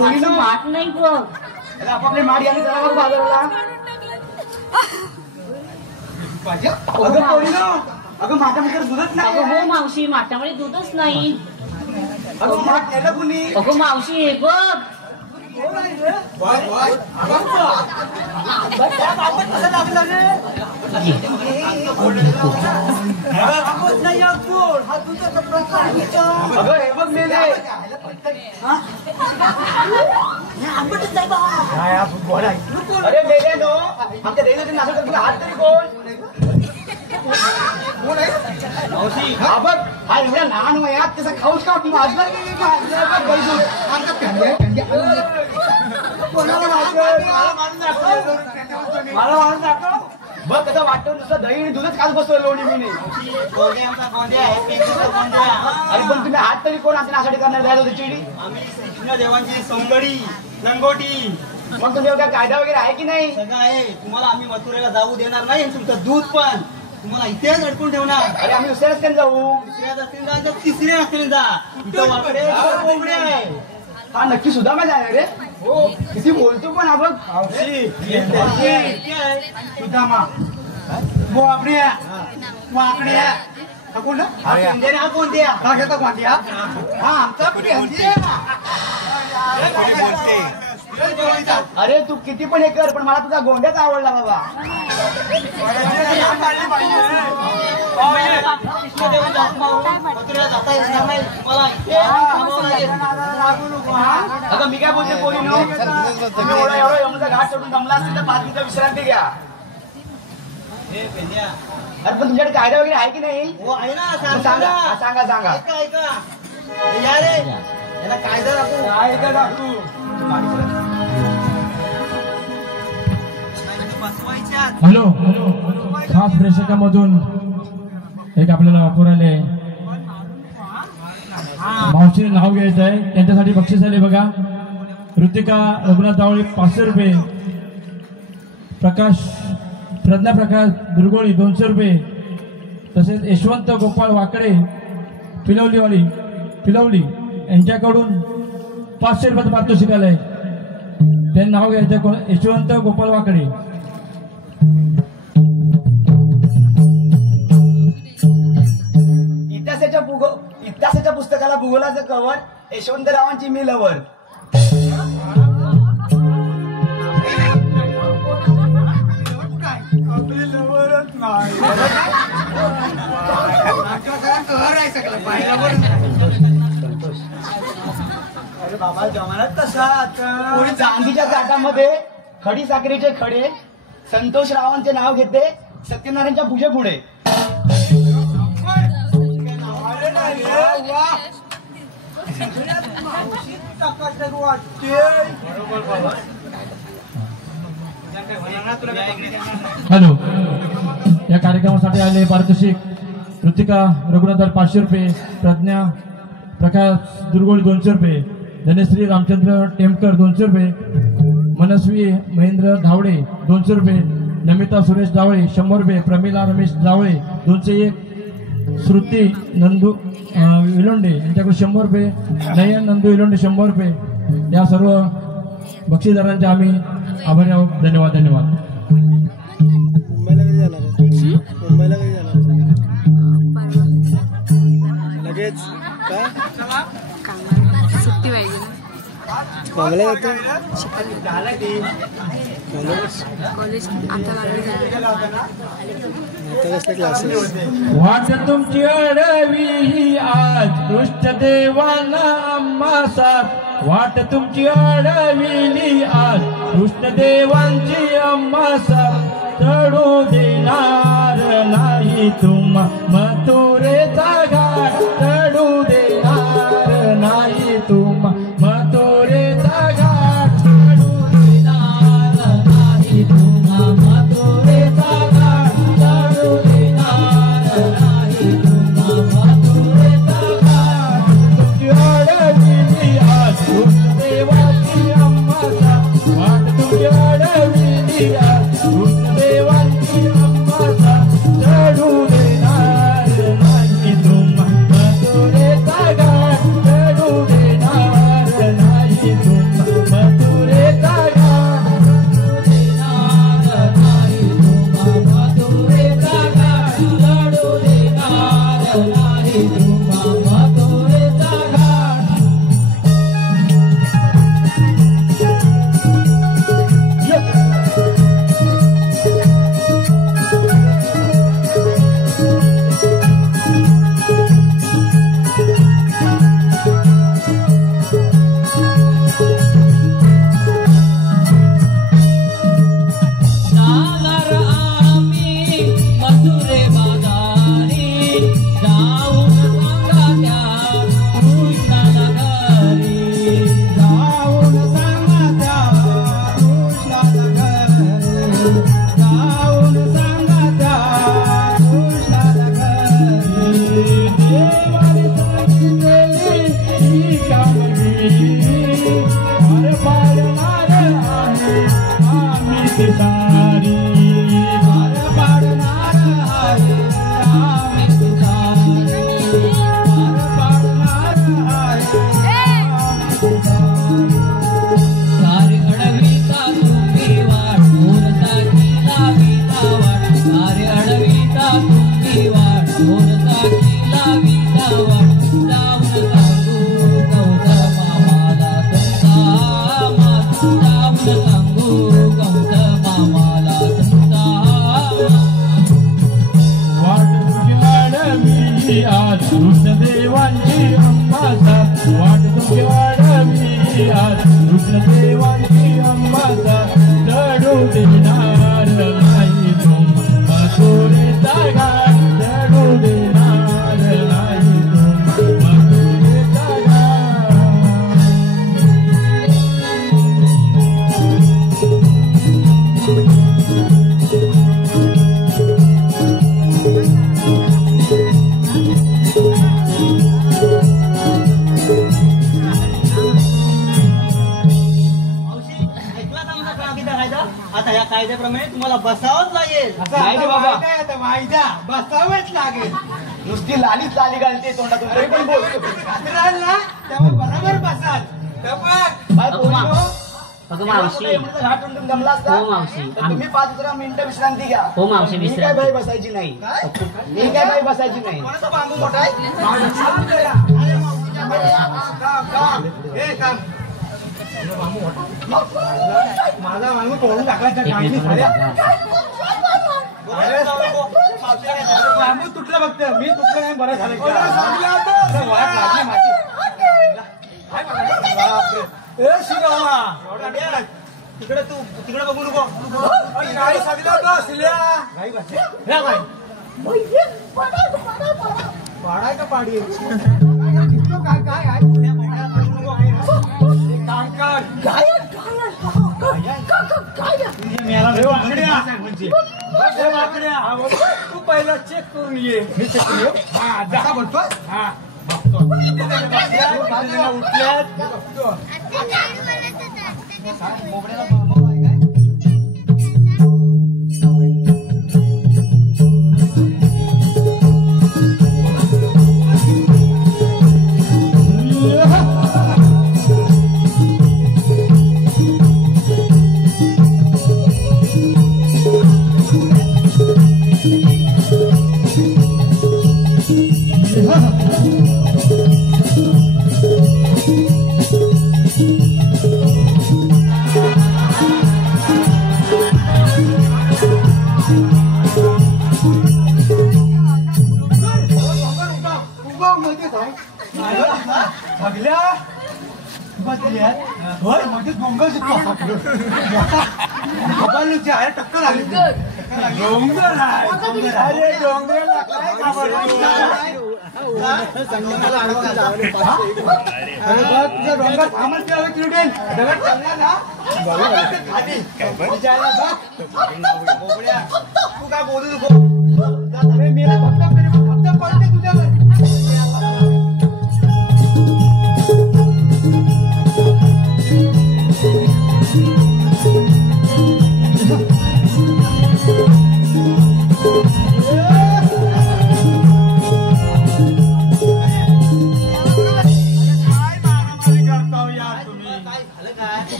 माझं माठ नाही बघ. अरे आपापले माडी आणि चला मग बाजाराला. अगं पोरीनो, अगं माझ्याकडे दूधच नाही. अगं हो मावशी, माठामध्ये दूधच नाही. अगं माठ नेलं कुणी? अगं मावशी हे बघ. अगं हे बघ मेले. अरे मेले नो, आमच्या रेल्वे नाशक तुला हात तरी कोण? हा बघ, हा एवढ्या लहान वयात त्याचा खाऊच का माझला मला मारून दाखव. बघ कसं वाटतं नुसतं दही आणि दूधच खात बसतो लोणी मी नाही. अरे पण तुम्ही हात तरी कोण आमच्या नासाठी करणार द्यायला होते चिडी? आम्ही कृष्ण देवांची सोंगडी लंगोटी. मग तुमच्यावर काय कायदा वगैरे आहे की नाही? सगळं आहे. तुम्हाला आम्ही मथुरेला जाऊ देणार नाही आणि तुमचं दूध पण तुम्हाला इथेच अडकून ठेवणार. अरे आम्ही दुसऱ्या रस्त्याने जाऊ. दुसऱ्या रस्त्याने जा, तिसऱ्या रस्त्याने जा. इथं वाकडे कोंबडे आहे. हा नक्की सुद्धा जाणार रे. हो किती बोलतो पण हा बघ. सुदामा बोबड्या वाकड्या कोण हा कोणत्या का घेतो कोणत्या? हा आमचा अरे तू किती पण हे कर पण मला तुझा गोंड्याच आवडला बाबा. अगं मी काय बोलते कोणी नो, तुम्ही एवढा यमुनाचा घाट सोडून जमला असतील तर 5 मिनिटं विश्रांती घ्या. अरे पण तुमच्याकडे कायदा वगैरे आहे की नाही? हो आहे ना. सांगा सांगा सांगा. ऐका या रे, याला कायदा दाखवू. हॅलो, खास प्रेक्षकामधून एक आपल्याला वापर आले. मावशीने नाव घ्यायचं आहे, त्यांच्यासाठी बक्षीस आले बघा. ऋतिका रघुनाथ दावळे 500 रुपये, प्रज्ञा प्रकाश दुर्गोळी 200 रुपये, तसेच यशवंत गोपाळ वाकडे पिलवली यांच्याकडून 500 रुपयाचं पारितोषिक आलंय. त्यांनी नाव घ्यायचं यशवंत गोपाळ वाकडे. इतिहासाच्या पुस्तकाला भूगोलाचं कवर यशवंतरावांची मी लवर. अरे बाबा जमानात तसा चांदीच्या ताटामध्ये खडी साखरेचे खडे संतोष रावांचे नाव घेते सत्यनारायणच्या पूजे पुढे. हॅलो, या कार्यक्रमासाठी आले पारितोषिक ऋतिका रघुनाथ 500 रुपये, प्रज्ञा प्रकाश दुर्गोळी 200 रुपये, धनश्री रामचंद्र टेमकर 200 रुपये, मनस्वी महेंद्र धावडे 200 रुपये, नमिता सुरेश धावळे 100 रुपये, प्रमिला रमेश धावळे 201, श्रुती नंदू विलोंडे यांच्याकडे 100 रुपये, नयन नंदू विलोंडे 100 रुपये. या सर्व बक्षीसदारांचे आम्ही आभारी आहोत. धन्यवाद धन्यवाद. मुंबईला कधी जाणार? मुंबईला कधी जाणार? लगेच का? सुट्टी पाहिजे चांगलं जातं कॉलेज आमच्या गावाला आता कसले क्लासेस? वाट तुमची अडवी ही आज दृष्ट देवाना आम्हासा, वाट तुमची अडविली आज कृष्ण देवांची आम्हासा, चढू देणार नाही तुम्हा मथुरेचा घाट, चढू देणार नाही तुम्हा मथुरेचा घाट, चढू देणार नाही तुम्हा मथुरेचा घाट, चढू देणार नाही तुम्हा मथुरेचा घाट. तुमची अडविली आज कृष्ण देवाची आम्हासा, वाट तुमची अडविली आज कृष्ण देवाची आम्हासा, चढू देणार नाही तुम्हा जाऊन सांगा कृष्णाला घरी देवाने सांगितलेली ही कामगिरी पार पाडणार आहे आम्ही ती सारी पार पाडणार आहे आम्ही ती सारी पार पाडणार आहे आम्ही ती सारी सारे अडविता तुम्ही वाट मोरसाची लाविता वाट सारे अडविता तुम्ही वाट मोरसाची लाविता वाट जाऊन सांगू कंस मामाला तुमचा जाऊन सांगू कंस मामाला तुमचा वाट तुझी वाढवी आज कृष्णदेवांची अंबासा वाट तुझी वाढवी आज कृष्णदेवांची अंबासा लढू देणार नाही तुम मथुरेचा घाट लढू देणार नाही तुम मथुरेचा घाट मावशी, ऐकला का आमचा कायदा कायदा? आता या कायद्याप्रमाणे तुम्हाला बसावंच लागेल. नाही रे बाबा. आता वायदा बसावंच लागेल. नुसती लालीच लाली घालते तोंडातून तरी पण बोल रात्राल ना तेव्हा बरोबर बसाल तर बघ. काय बोललो? अगं मावशी एवढं घाट उंटून जमला असता हो मावशी तर तुम्ही 5 मिनिटं विश्रांती घ्या. हो मावशी मी काय विश्रांती बाई बसायची नाही मी काय बाई बसायची नाही. कोणाचा बांबू मोठा आहे? हे काम माझा माणूस तोडून टाकला त्या गाडीने साऱ्या. बांबू तुटलं फक्त मी तुटलं नाही बरं झालं असं वाट लागली माझी. बापरे. ए शिवा तिकडे तू तिकडे बघू नको. गाडी सगळं होतं शिल्या गाई बसली. हे बाई. पाडाय का पाडी काय काय आहे काम कर तू पहिला चेक करून ये. मी चेक करून येऊ. हा जसा बोलतोय हा टक्कर आली. डोंगर अरे डोंगर तुझा डोंगर थांबल चिरडेल दगड चालला ना खाली तू काय बोलू नको. अरे मेला फक्त पडते तुझ्यावर.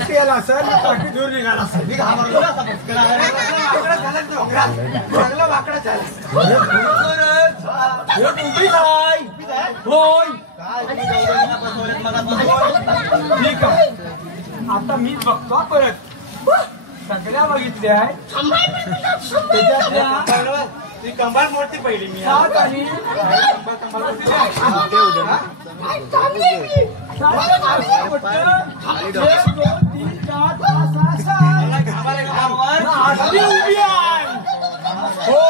कशी याला असेल काठी दूर निघाला असेल मी घाबरलो ना समज. वाकडा झाला डोंगरात चांगला वाकडा झाला उभीच आहे होय काय तुम्ही गौरवला बसवलेत मगापासून? ठीक आहे आता मीच बघतो परत सगळ्या बघितल्या त्याच्यातल्या ती कंबाळ मोडती पहिली मी. सात आणि उभी आहे हो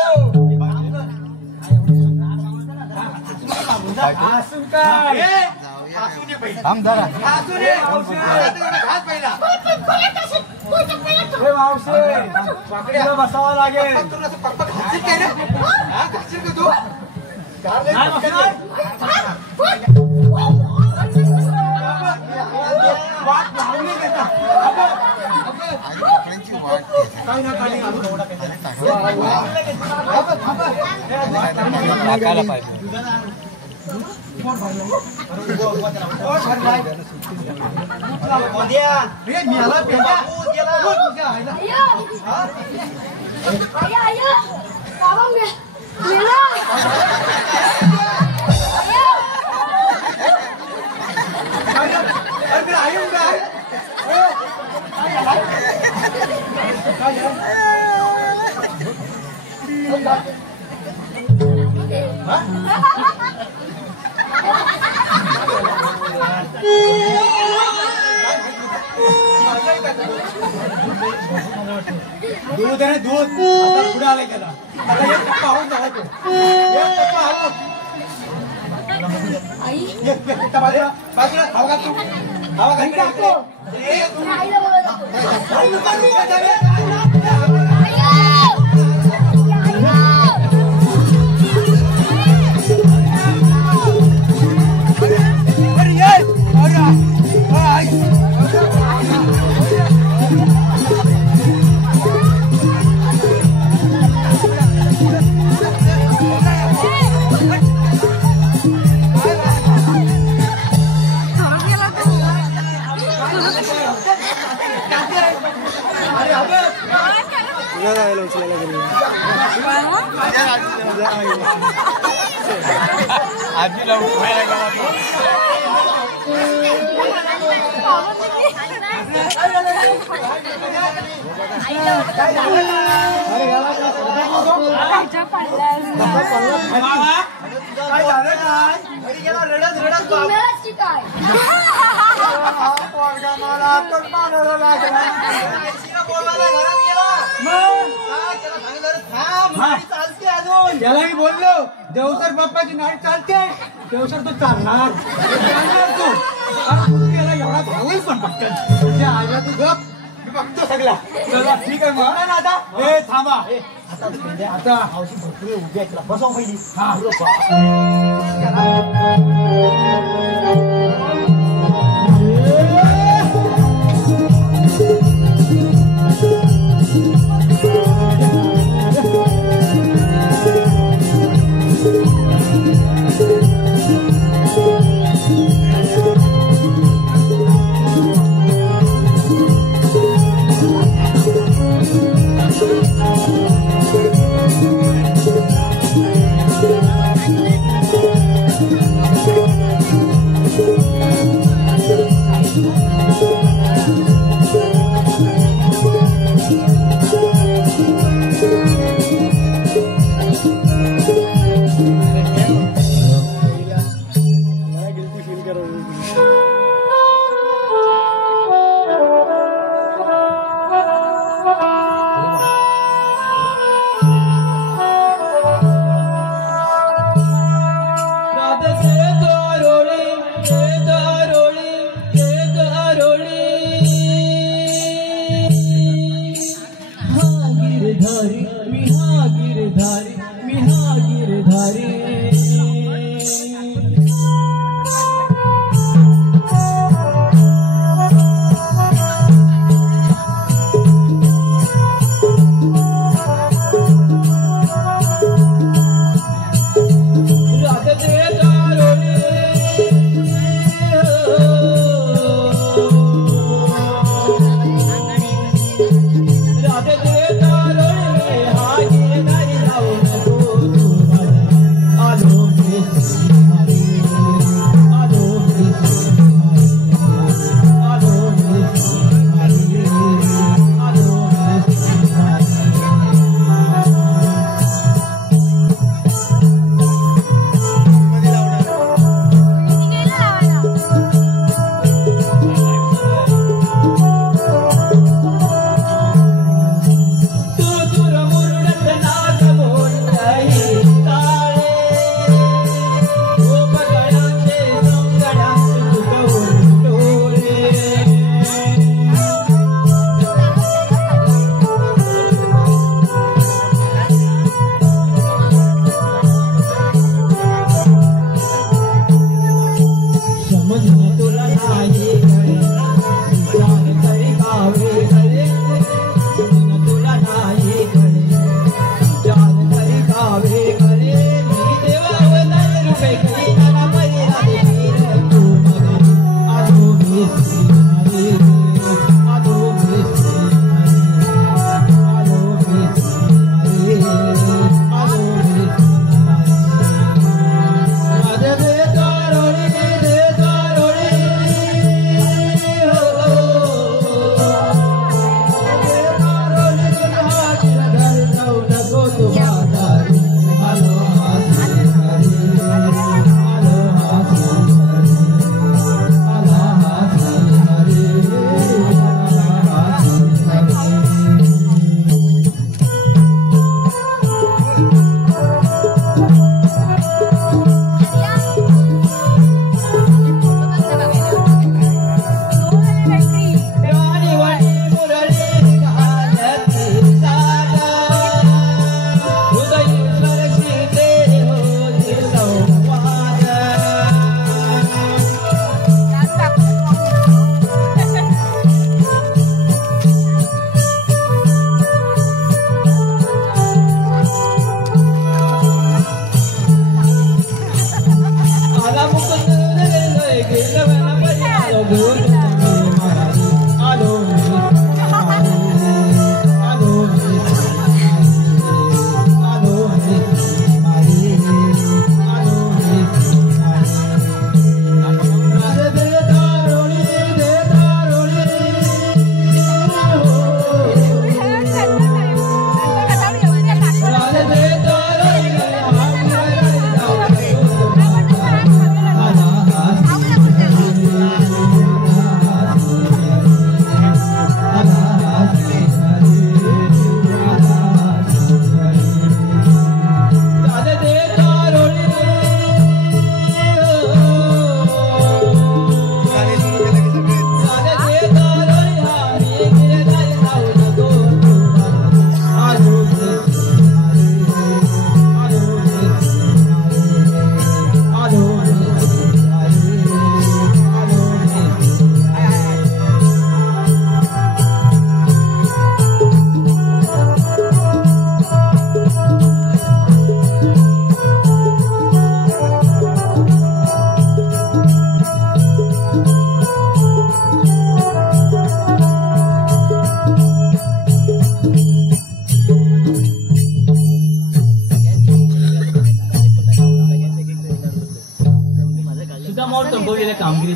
असून काय हे मावशे वाकडीला बसावं लागेल नाही बसणार? वाट लावली देता. काही ना काही टाकायला पाहिजे दूध आहे दूध आता पुढे आलाय त्याला आता एक टप्पा होऊन झाला तो एक टप्पा हवं बाजूला हवा का तू हवा का तुला जायला उचलायला गेली आजी लावून काय झालं काय घरी गेला रडत रडत मला आपण मानायला लागला त्यालाही बोललो देवसर बाप्पाची नाडी चालते देवसर तो चालणार तू त्याला एवढा भाऊल पण पटकन आला तू गप मी बघतो सगळा चला ठीक आहे मग ना आता हे थांबा आता हौशी भरपूर उद्या तुला बसव पहिली हा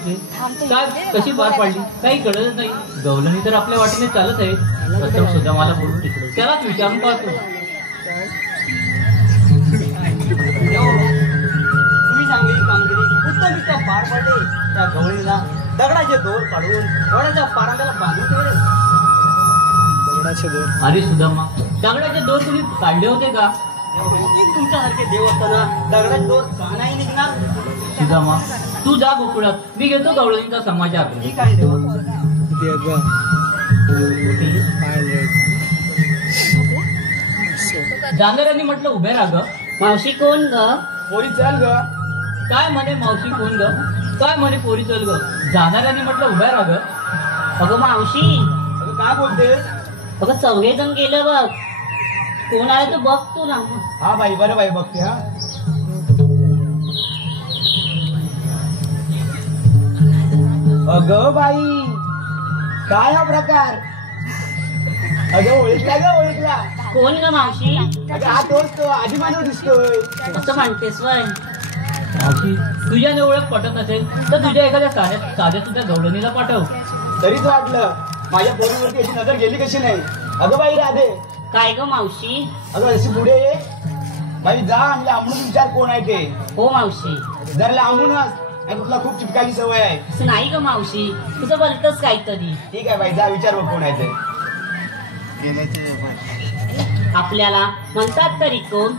आहे. काय कशी पार पाडली काही कळत नाही. गवलनी तर आपल्या वाटेने चालत आहे. प्रथम सुद्धा मला बोलून त्यालाच विचारून पाहतो. तुम्ही चांगली कामगिरी उत्तमरित्या पार पाडली. त्या गवळीला दगडाचे दोर काढून वडाच्या पारांगाला बांधून ठेवले. अरे सुदामा, दगडाचे दोर तुम्ही काढले होते का? तुमच्यासारखे देव असताना दगडाचे दोर का नाही निघणार? सुदामा, तू जा गोकुळात, मी घेतो गवळणीचा समाचार. ठीक आहे देव. जाणाऱ्यांनी म्हटलं उभे राहा ग. मावशी कोण ग? पोरी चल ग. काय म्हणे मावशी कोण ग? काय म्हणे पोरी चल ग. जाणाऱ्यांनी म्हटलं उभ्या राहा ग. अगं मावशी, अगं काय बोलतेस? अगं चौघे जण गेलं बघ. कोण आहे तो बघ तू ना. हा बाई, बरं बाई, बघते. हा अगं बाई, काय हा प्रकार? अगं ओळखला ग, ओळखला. कोण ग मावशी? अगं हा तोच तो आधी मानव दिसतोय. असं म्हणतेस वय? मावशी, तुझ्याने ओळख पटत नसेल तर तुझ्या एखाद्या साध्या सुद्धा गवळणीला पाठव. तरीच वाटलं माझ्या पोरीवरती याची नजर गेली कशी नाही. अगं बाई राधे, काय ग मावशी? अगं अशी पुढे ये बाई, जा आणि लांबून विचार कोण आहे ते. हो मावशी. जर लांबूनच आणि तुला खूप चिपकायची सवय आहे. असं नाही ग मावशी, तुझं बोलतच काहीतरी. ठीक आहे बाई, जा विचार बघ कोण आहे ते. आपल्याला म्हणतात तरी कोण?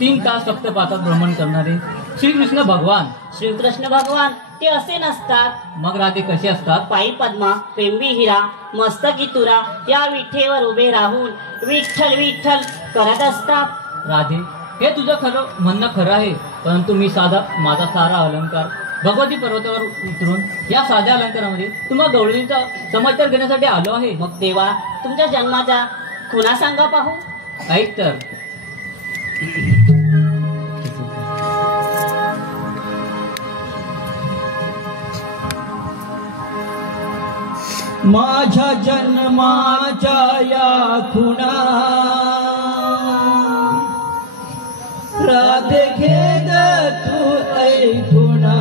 3 तास सप्तपातात भ्रमण करणारे श्रीकृष्ण भगवान. श्रीकृष्ण भगवान ते असे नसतात. मग राधे कसे असतात? पायी पद्मा, पेंबी हिरा, मस्तकी तुरा या विठेवर उभे राहून विठ्ठल विठ्ठल करत असतात. राधे, हे तुझं खरं म्हणणं खरं आहे, परंतु मी माझा सारा अलंकार भगवती पर्वतावर उतरून या साध्या अलंकारामध्ये तुम्हा गवळणीचा समाचार घेण्यासाठी आलो आहे. मग देवा, तुमच्या जन्माच्या खुणा सांगा पाहू. ऐक तर. माझ्या जन्माच्या या खुणा राधे घेद तू ऐकुणा.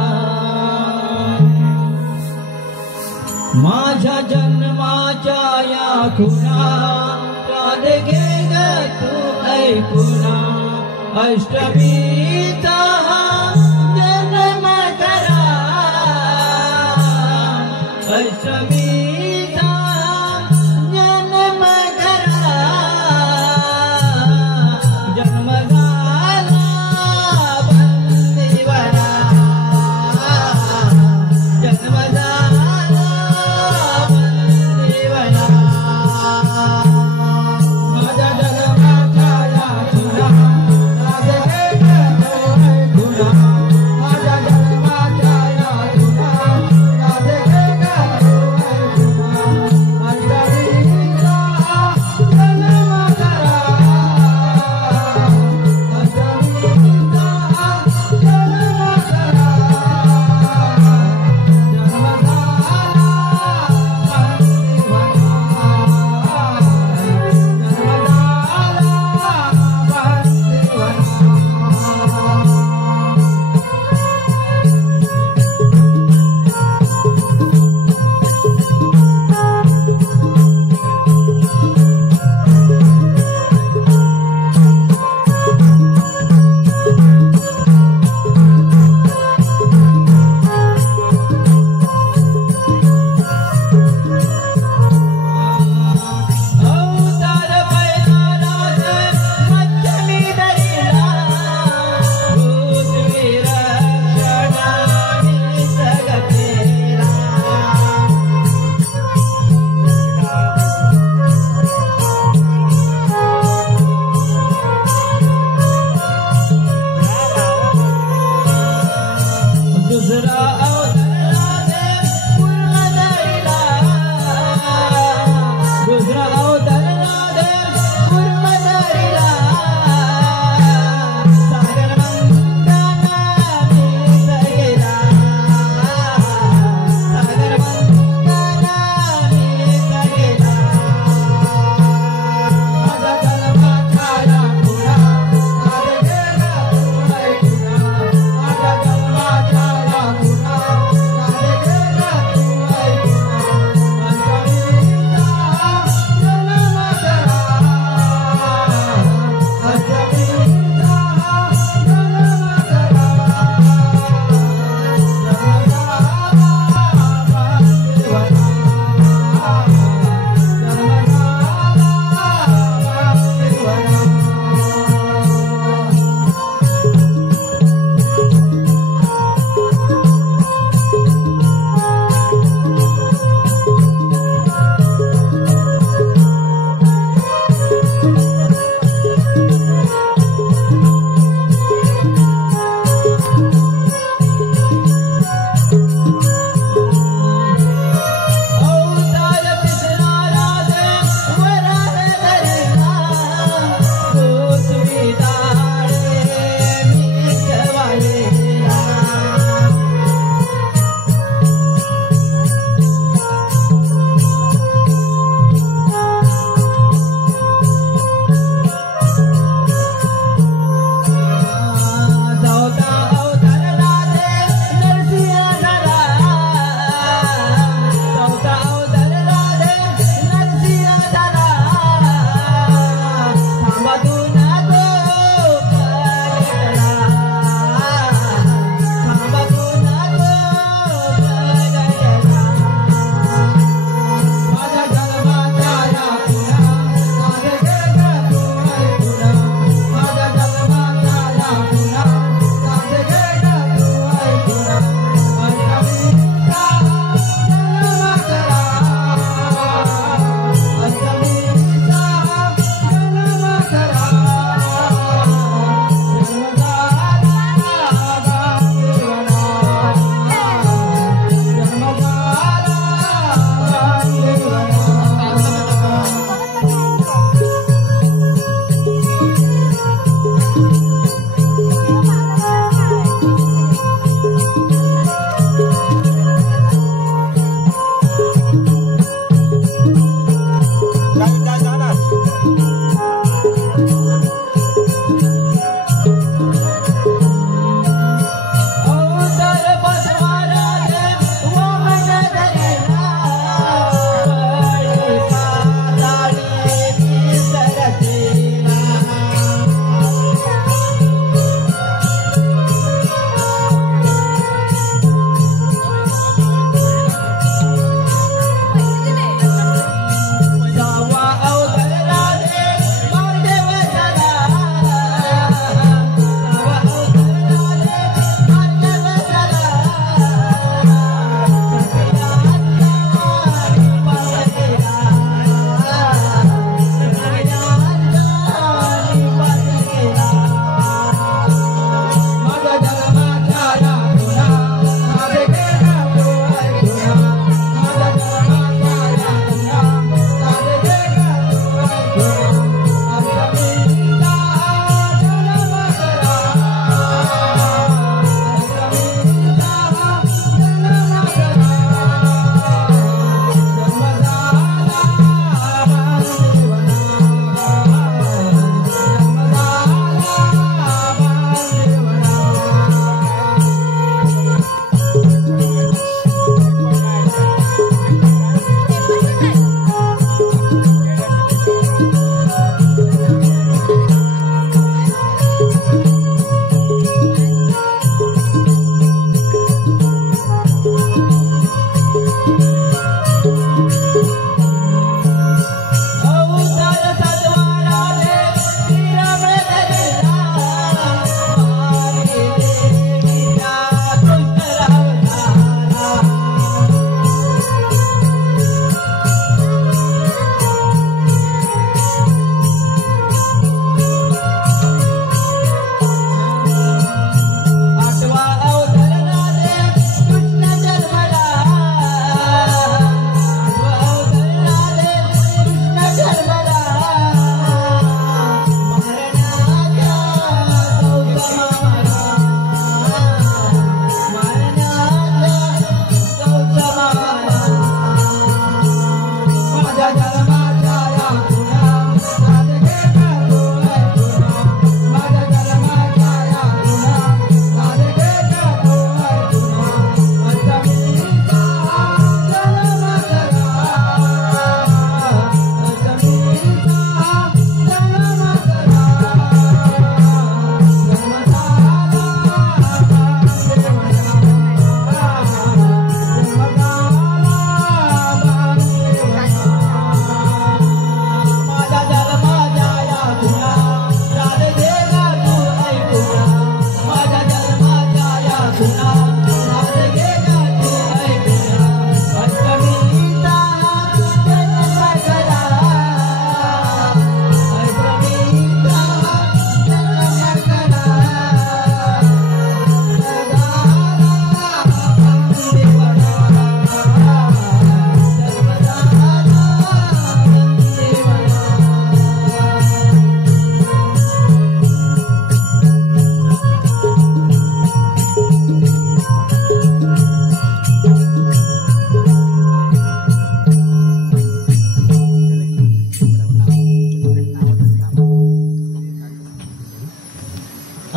माझ्या जन्माच्या या खुणा राधे घेद तू ऐकुणा. अष्टमीचा जन्म करा, अष्टमीचा जन्म करा. जन्म झाला बंदिवना, जन्म झाला बंदिवना. माझ्या जन्माच्या या खुणा राधे घेत तू ऐकुणा. माझ्या जन्माच्या या खुणा राधे घेत तू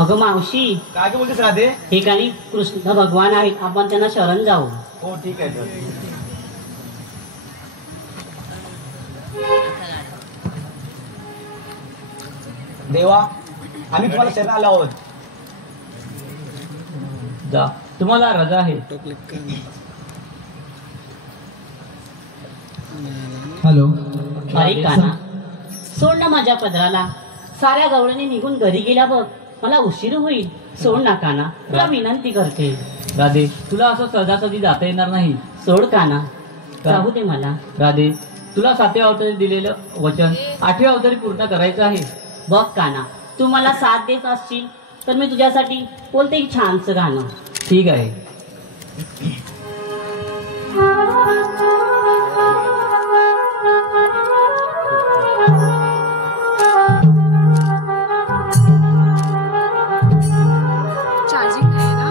अगं मावशी, काय बोलतेस राधे? हे काही कृष्ण भगवान आहेत, आपण त्यांना शरण जाऊ. हो ठीक आहे. देवा, आम्ही तुम्हाला शरण आलो आहोत. जा, तुम्हाला रजा आहे. हॅलो. ऐका ना, सोड ना माझ्या पदराला. साऱ्या गवळणी निघून घरी गेल्या बघ, मला उशीर होईल. सोड ना काना, तुला विनंती करते. राधे, तुला असं सहजासहजी जाता येणार नाही. सोड काना, राहू दे मला. राधे, तुला 7व्या अवतारी दिलेलं वचन 8व्या अवतारी पूर्ण करायचं आहे. बघ काना, तू मला साथ देत असशील तर मी तुझ्यासाठी बोलते एक छानसं गाणं. ठीक आहे. चार्जिंग आहे ना.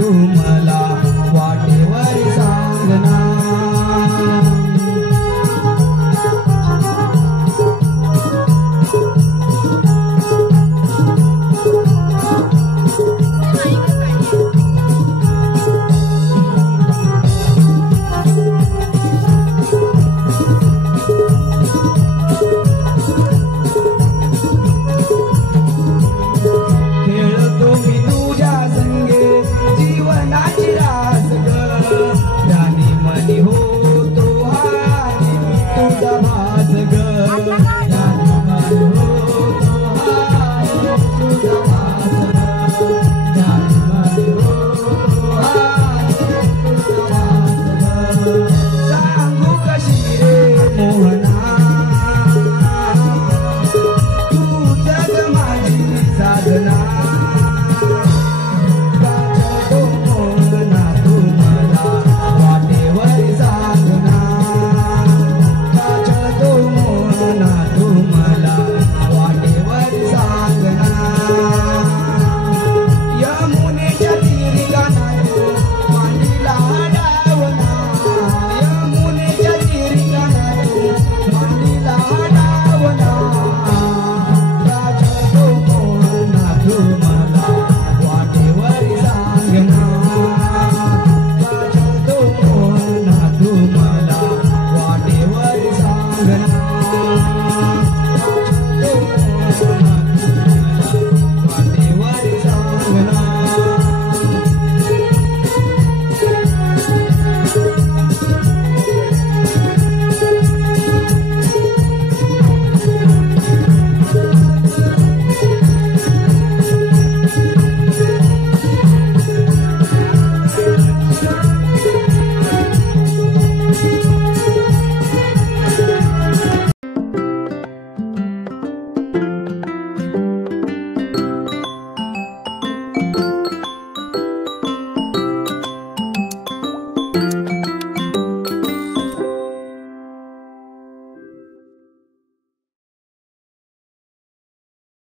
तुम